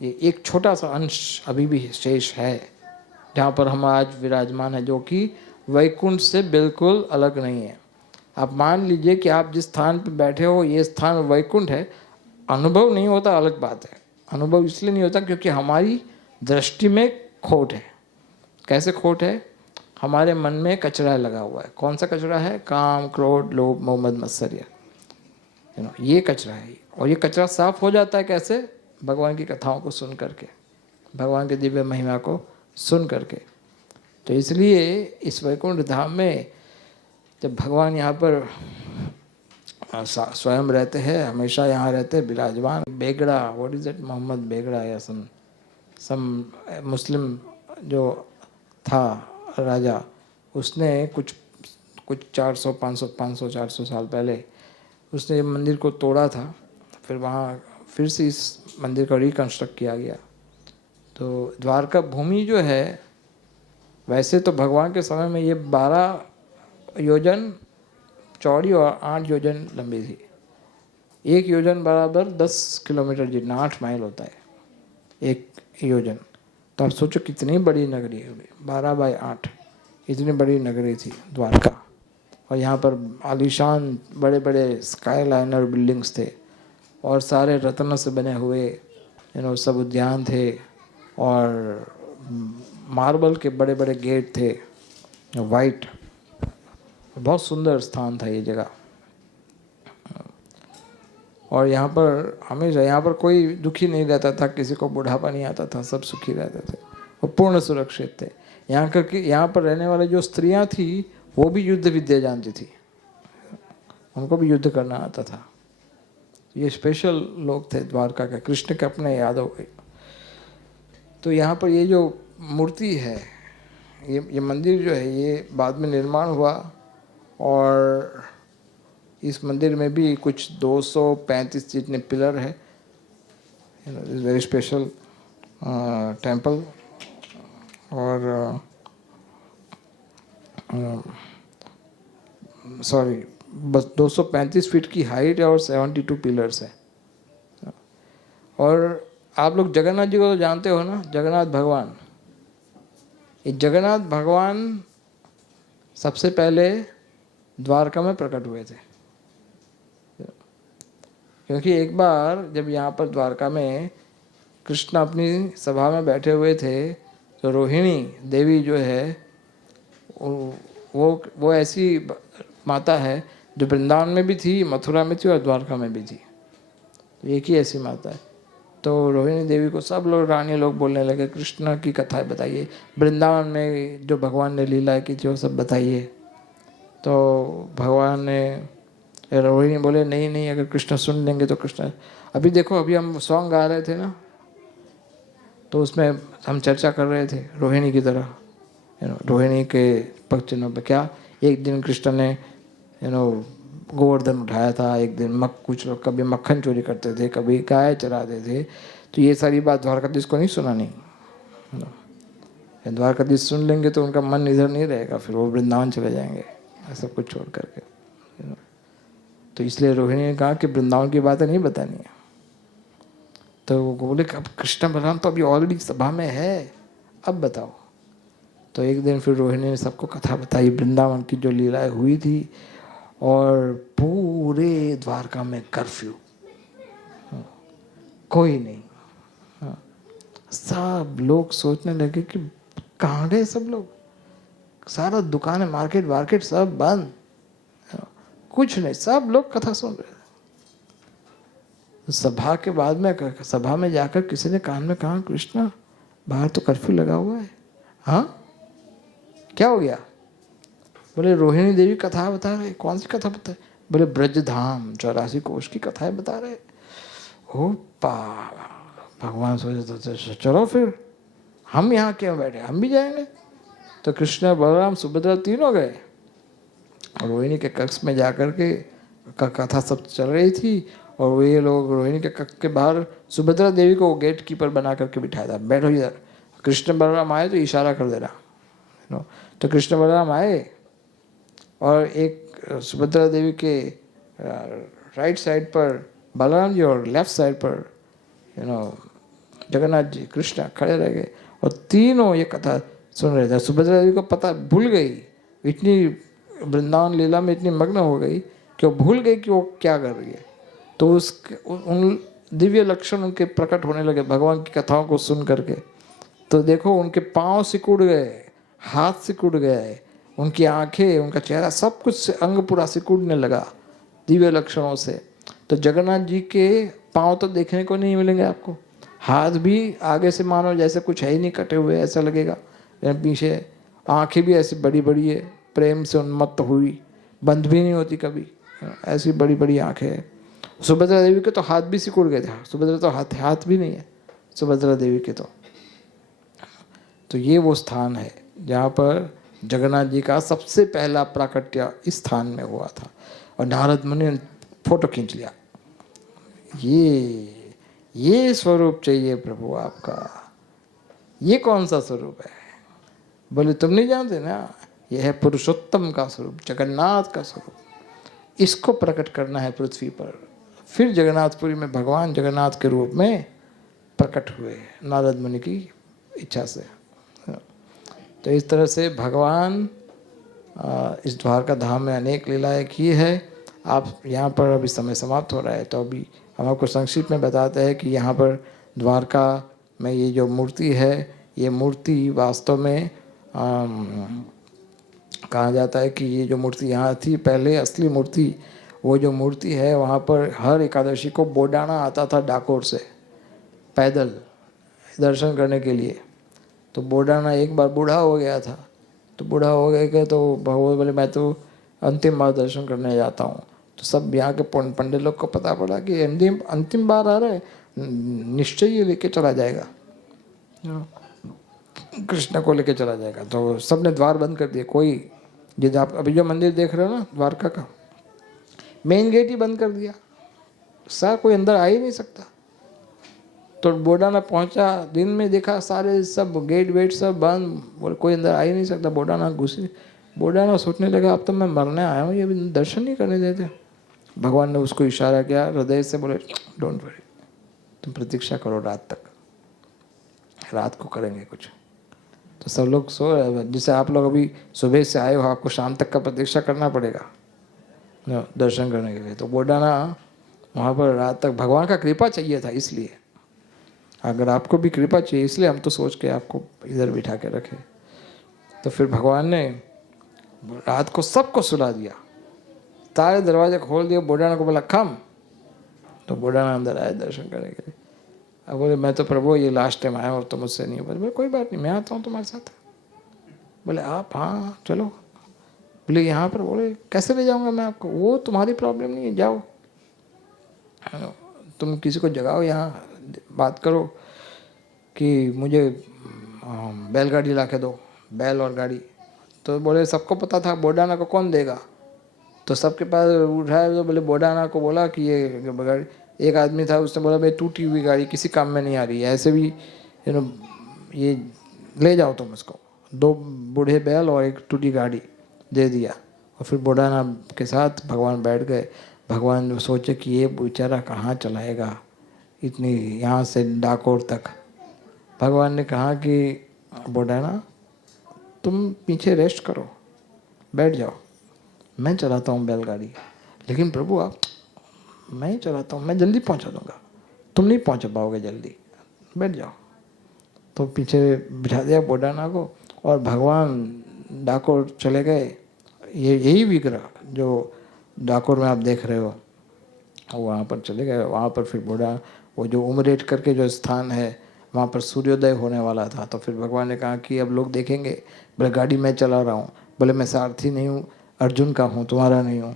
ये एक छोटा सा अंश अभी भी शेष है, जहाँ पर हम आज विराजमान है, जो कि वैकुंठ से बिल्कुल अलग नहीं है। आप मान लीजिए कि आप जिस स्थान पर बैठे हो ये स्थान वैकुंठ है, अनुभव नहीं होता, अलग बात है। अनुभव इसलिए नहीं होता क्योंकि हमारी दृष्टि में खोट है। कैसे खोट है, हमारे मन में कचरा लगा हुआ है। कौन सा कचरा है, काम क्रोध लोभ मोह मद मत्सर्य, ये कचरा है। और ये कचरा साफ हो जाता है कैसे, भगवान की कथाओं को सुन करके, भगवान के दिव्य महिमा को सुन करके। तो इसलिए इस वैकुंठ धाम में जब भगवान यहाँ पर स्वयं रहते हैं, हमेशा यहाँ रहते हैं विराजमान। Begada, what is it, Mohammed Begada या सम मुस्लिम जो था राजा, उसने कुछ 400 500 400 साल पहले उसने मंदिर को तोड़ा था। फिर वहाँ फिर से इस मंदिर का रिकंस्ट्रक्ट किया गया। तो द्वारका भूमि जो है, वैसे तो भगवान के समय में ये 12 योजन चौड़ी और 8 योजन लंबी थी। 1 योजन बराबर 10 किलोमीटर जितना, 8 माइल होता है 1 योजन। तो आप सोचो कितनी बड़ी नगरी है, 12 बाई 8 इतनी बड़ी नगरी थी द्वारका। और यहाँ पर आलीशान बड़े बड़े स्काई लाइनर बिल्डिंग्स थे और सारे रत्न से बने हुए सब उद्यान थे और मार्बल के बड़े बड़े गेट थे, वाइट। बहुत सुंदर स्थान था ये जगह। और यहाँ पर हमेशा यहाँ पर कोई दुखी नहीं रहता था, किसी को बुढ़ापा नहीं आता था, सब सुखी रहते थे, वो पूर्ण सुरक्षित थे। यहाँ पर रहने वाले जो स्त्रियाँ थी वो भी युद्ध विद्या जानती थी, उनको भी युद्ध करना आता था। ये स्पेशल लोग थे द्वारका के, कृष्ण के अपने यादव के। तो यहाँ पर ये जो मूर्ति है, ये मंदिर जो है, ये बाद में निर्माण हुआ और इस मंदिर में भी कुछ 235 जितने पिलर है। Very special temple. और सॉरी, बस 235 फीट की हाइट है और 72 पिलर्स है। और आप लोग जगन्नाथ जी को तो जानते हो ना, जगन्नाथ भगवान। ये जगन्नाथ भगवान सबसे पहले द्वारका में प्रकट हुए थे। क्योंकि एक बार जब यहाँ पर द्वारका में कृष्ण अपनी सभा में बैठे हुए थे, तो रोहिणी देवी जो है वो ऐसी माता है जो वृंदावन में भी थी, मथुरा में थी और द्वारका में भी थी। तो एक ही ऐसी माता है। तो रोहिणी देवी को सब लोग, रानी लोग बोलने लगे, कृष्ण की कथाएं बताइए, वृंदावन में जो भगवान ने लीला की थी वो सब बताइए। तो भगवान ने, रोहिणी बोले नहीं नहीं, अगर कृष्ण सुन लेंगे तो कृष्ण। अभी देखो, अभी हम सॉन्ग गा रहे थे ना, तो उसमें हम चर्चा कर रहे थे रोहिणी की तरह, रोहिणी के पक्षियों पे। क्या एक दिन कृष्ण ने गोवर्धन उठाया था, एक दिन कुछ लोग कभी मक्खन चोरी करते थे, कभी गाय चराते थे। तो ये सारी बात द्वारकाधीश को नहीं सुना। नहीं, द्वारकाधीश सुन लेंगे तो उनका मन इधर नहीं रहेगा, फिर वो वृंदावन चले जाएंगे सब कुछ छोड़ करके। तो इसलिए रोहिणी ने कहा कि वृंदावन की बातें नहीं बतानी है। तो वो बोले कि अब कृष्ण बलराम तो अभी ऑलरेडी सभा में है, अब बताओ। तो एक दिन फिर रोहिणी ने सबको कथा बताई वृंदावन की जो लीलाएं हुई थी। और पूरे द्वारका में कर्फ्यू, कोई नहीं। सब लोग सोचने लगे कि कहाँ गए सब लोग, सारा दुकान मार्केट सब बंद, कुछ नहीं, सब लोग कथा सुन रहे थे। सभा के बाद में, सभा में जाकर किसी ने कान में कहा, कृष्णा बाहर तो कर्फ्यू लगा हुआ है। हाँ, क्या हो गया? बोले रोहिणी देवी कथा बता रहे। कौन सी कथा बता रहे? बोले ब्रजधाम 84 कोष की कथाएं बता रहे। ओ भगवान सोचे चलो फिर हम यहाँ क्यों बैठे, हम भी जाएंगे। तो कृष्ण बलराम सुभद्रा तीनों गए। रोहिणी के कक्ष में जाकर के कथा सब चल रही थी और वे लोग रोहिणी के कक्ष के बाहर सुभद्रा देवी को गेट कीपर बना करके बिठाया था, बैठो इधर। कृष्ण बलराम आए तो इशारा कर देना। तो कृष्ण बलराम आए और एक सुभद्रा देवी के राइट साइड पर बलराम जी और लेफ्ट साइड पर जगन्नाथ जी कृष्ण खड़े रह गए और तीनों ये कथा सुन रहे थे। सुभद्रा देवी को पता भूल गई, इतनी वृंदावन लीला में इतनी मग्न हो गई कि वो भूल गई कि वो क्या कर रही है। तो उन दिव्य लक्षण उनके प्रकट होने लगे भगवान की कथाओं को सुन करके। तो देखो उनके पाँव सिकुड़ गए, हाथ सिकुड़ गए, उनकी आंखें, उनका चेहरा, सब कुछ से अंग पूरा सिकुड़ने लगा दिव्य लक्षणों से। तो जगन्नाथ जी के पाँव तो देखने को नहीं मिलेंगे आपको, हाथ भी आगे से मानो जैसे कुछ है ही नहीं, कटे हुए ऐसा लगेगा पीछे। आंखें भी ऐसी बड़ी बड़ी है, प्रेम से उन्मत्त हुई, बंद भी नहीं होती कभी, ऐसी बड़ी बड़ी आंखें हैं। सुभद्रा देवी के तो हाथ भी सिकुड़ गए थे, सुभद्रा तो हाथ भी नहीं है सुभद्रा देवी के तो ये वो स्थान है जहाँ पर जगन्नाथ जी का सबसे पहला प्राकट्य इस स्थान में हुआ था। और नारद मुनि ने फोटो खींच लिया, ये स्वरूप चाहिए प्रभु आपका, ये कौन सा स्वरूप है? बोले तुम नहीं जानते ना, यह है पुरुषोत्तम का स्वरूप, जगन्नाथ का स्वरूप, इसको प्रकट करना है पृथ्वी पर। फिर जगन्नाथपुरी में भगवान जगन्नाथ के रूप में प्रकट हुए नारद मुनि की इच्छा से। तो इस तरह से भगवान इस द्वारका धाम में अनेक लीलाएं की है। आप यहाँ पर अभी समय समाप्त हो रहा है, तो अभी हम आपको संक्षिप्त में बताते हैं कि यहाँ पर द्वारका में ये जो मूर्ति है, ये मूर्ति वास्तव में कहा जाता है कि ये जो मूर्ति यहाँ थी पहले, असली मूर्ति, वो जो मूर्ति है वहाँ पर हर एकादशी को बोडाना आता था डाकोर से पैदल दर्शन करने के लिए। तो बोडाना एक बार बूढ़ा हो गया था, तो बूढ़ा हो गया तो भगवान बोले मैं तो अंतिम बार दर्शन करने जाता हूँ। तो सब यहाँ के पंडित लोग को पता पड़ा कि अंतिम बार आ रहा है, निश्चय ये लेके चला जाएगा, कृष्ण को लेके चला जाएगा। तो सब ने द्वार बंद कर दिए। कोई जो आप अभी जो मंदिर देख रहे हो ना द्वारका का, मेन गेट ही बंद कर दिया, कोई अंदर आ ही नहीं सकता। तो बोडाना पहुंचा, दिन में देखा सारे सब गेट वेट सब बंद, बोले कोई अंदर आ ही नहीं सकता। बोडाना सोचने लगा अब तो मैं मरने आया हूँ, ये भी दर्शन नहीं करने देते। भगवान ने उसको इशारा किया हृदय से, बोले डोंट वरी, तुम प्रतीक्षा करो रात तक, रात को करेंगे कुछ। तो सब लोग सो रहे, जैसे आप लोग अभी सुबह से आए हो, आपको शाम तक का प्रतीक्षा करना पड़ेगा दर्शन करने के लिए। तो बोडाना वहाँ पर रात तक, भगवान का कृपा चाहिए था इसलिए, अगर आपको भी कृपा चाहिए इसलिए हम तो सोच के आपको इधर बिठा के रखे। तो फिर भगवान ने रात को सबको सुला दिया, सारे दरवाजे खोल दिए, बोडाना को बोला कम। तो बोडाना अंदर आया दर्शन करने के लिए। अब बोले मैं तो प्रभु ये लास्ट टाइम आया और तो मुझसे नहीं हो। बोले कोई बात नहीं, मैं आता हूँ तुम्हारे साथ। बोले आप? हाँ चलो। बोले यहाँ पर? बोले कैसे ले जाऊँगा मैं आपको? वो तुम्हारी प्रॉब्लम नहीं है, जाओ तुम किसी को जगाओ, यहाँ बात करो कि मुझे बैलगाड़ी ला के दो, बैल और गाड़ी। तो बोले सबको पता था बोडाना को कौन देगा, तो सबके पास उठाया। तो बोले बोडाना को बोला कि ये गाड़ी, एक आदमी था उसने बोला भाई टूटी हुई गाड़ी किसी काम में नहीं आ रही है, ऐसे भी ये ले जाओ तुम इसको। 2 बूढ़े बैल और एक टूटी गाड़ी दे दिया। और फिर बोडाना के साथ भगवान बैठ गए। भगवान सोचे कि ये बेचारा कहाँ चलाएगा इतनी, यहाँ से डाकोर तक। भगवान ने कहा कि बोडाना तुम पीछे रेस्ट करो, बैठ जाओ, मैं चलाता हूँ बैलगाड़ी। लेकिन प्रभु आप, मैं ही चलाता हूँ, मैं जल्दी पहुँचा दूँगा, तुम नहीं पहुँच पाओगे जल्दी, बैठ जाओ। तो पीछे बिठा दिया बोडाना को और भगवान डाकोर चले गए। यही विग्रह जो डाकोर में आप देख रहे हो वहाँ पर चले गए। वहाँ पर फिर वो जो उमरेट करके जो स्थान है वहाँ पर सूर्योदय होने वाला था। तो फिर भगवान ने कहा कि अब लोग देखेंगे। बोले गाड़ी मैं चला रहा हूँ। बोले मैं सारथी नहीं हूँ, अर्जुन का हूँ, तुम्हारा नहीं हूँ।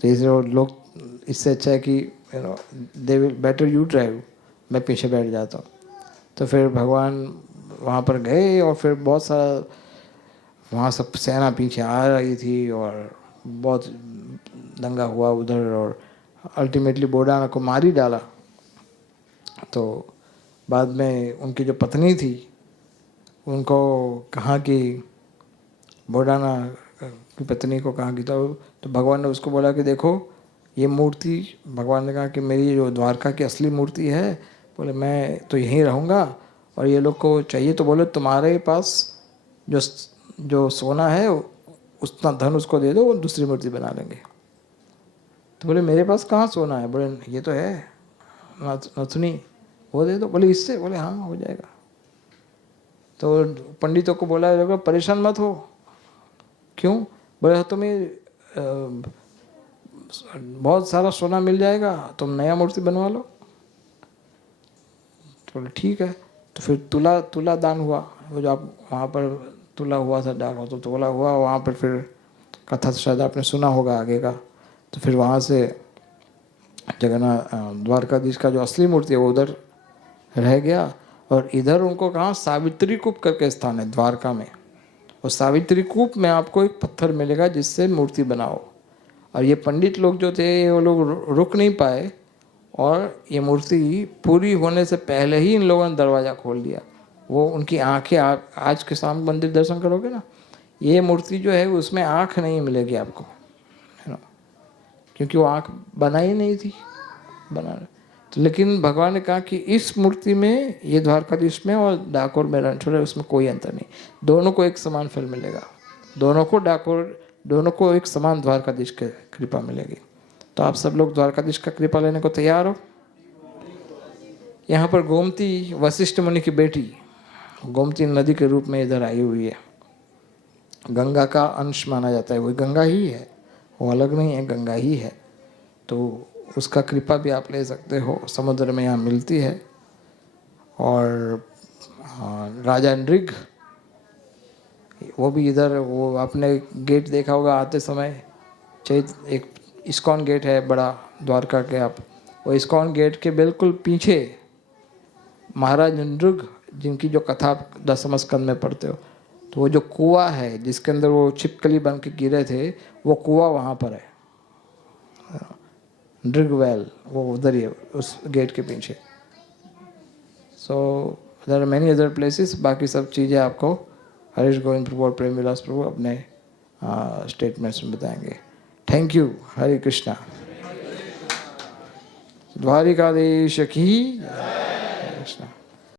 तो इसलिए लोग, इससे अच्छा है कि they will better you drive, मैं पीछे बैठ जाता हूँ। तो फिर भगवान वहाँ पर गए और फिर बहुत सारा वहाँ सब सेना पीछे आ रही थी और बहुत दंगा हुआ उधर, और अल्टीमेटली बोडाना को मार ही डाला। तो बाद में उनकी जो पत्नी थी उनको कहा कि बोडाना की पत्नी को कहा कि तो भगवान ने उसको बोला कि देखो ये मूर्ति, भगवान ने कहा कि मेरी जो द्वारका की असली मूर्ति है, बोले मैं तो यहीं रहूँगा और ये लोग को चाहिए तो बोले तुम्हारे पास जो सोना है उतना धन उसको दे दो, वो दूसरी मूर्ति बना लेंगे। तो बोले मेरे पास कहाँ सोना है? बोले ये तो है नथुनी, वो दे दो। बोले इससे? बोले हाँ हो जाएगा। तो पंडितों को बोला देखो परेशान मत हो। क्यों? बोले तुम्हें बहुत सारा सोना मिल जाएगा, तुम नया मूर्ति बनवा लो। तो बोले ठीक है। तो फिर तुला दान हुआ, वो जो आप वहाँ पर तुला हुआ था डाक, तो तोला हुआ वहाँ पर। फिर कथा शायद आपने सुना होगा आगे का। तो फिर वहाँ से जगन्नाथ द्वारकाधीश का जो असली मूर्ति है वो उधर रह गया, और इधर उनको कहाँ सावित्री कूप करके स्थान है द्वारका में। और सावित्री कूप में आपको एक पत्थर मिलेगा जिससे मूर्ति बनाओ। और ये पंडित लोग जो थे वो लोग रुक नहीं पाए, और ये मूर्ति पूरी होने से पहले ही इन लोगों ने दरवाज़ा खोल दिया। वो उनकी आंखें आज के शाम मंदिर दर्शन करोगे ना, ये मूर्ति जो है उसमें आंख नहीं मिलेगी आपको, है ना, क्योंकि वो आंख बनाई नहीं थी बनाना। तो लेकिन भगवान ने कहा कि इस मूर्ति में, ये द्वारकाधीश में और डाकोर में रणछोड़ है, उसमें कोई अंतर नहीं, दोनों को एक समान फल मिलेगा, दोनों को डाकोर, दोनों को एक समान द्वारकाधीश की कृपा मिलेगी। तो आप सब लोग द्वारकाधीश का कृपा लेने को तैयार हो। यहाँ पर गोमती वशिष्ठ मुनि की बेटी गोमती नदी के रूप में इधर आई हुई है। गंगा का अंश माना जाता है, वही गंगा ही है, वो अलग नहीं है, गंगा ही है। तो उसका कृपा भी आप ले सकते हो, समुद्र में यहाँ मिलती है। और राजा नृग वो भी इधर, वो आपने गेट देखा होगा आते समय, एक इस्कॉन गेट है बड़ा द्वारका के, आप वो इस्कॉन गेट के बिल्कुल पीछे महाराज नृग, जिनकी जो कथा 10वें स्कंद में पढ़ते हो, तो वो जो कुआं है जिसके अंदर वो छिपकली बन के गिरे थे, वो कुआं वहाँ पर है, नृग वेल, वो उधर ही है उस गेट के पीछे। So there are many other places. बाकी सब चीज़ें आपको हरीश गोविंद प्रभु और प्रेम विलास प्रभु अपने स्टेटमेंट्स में बताएंगे। Thank you. हरे कृष्णा। द्वारिकाधीश की कृष्णा।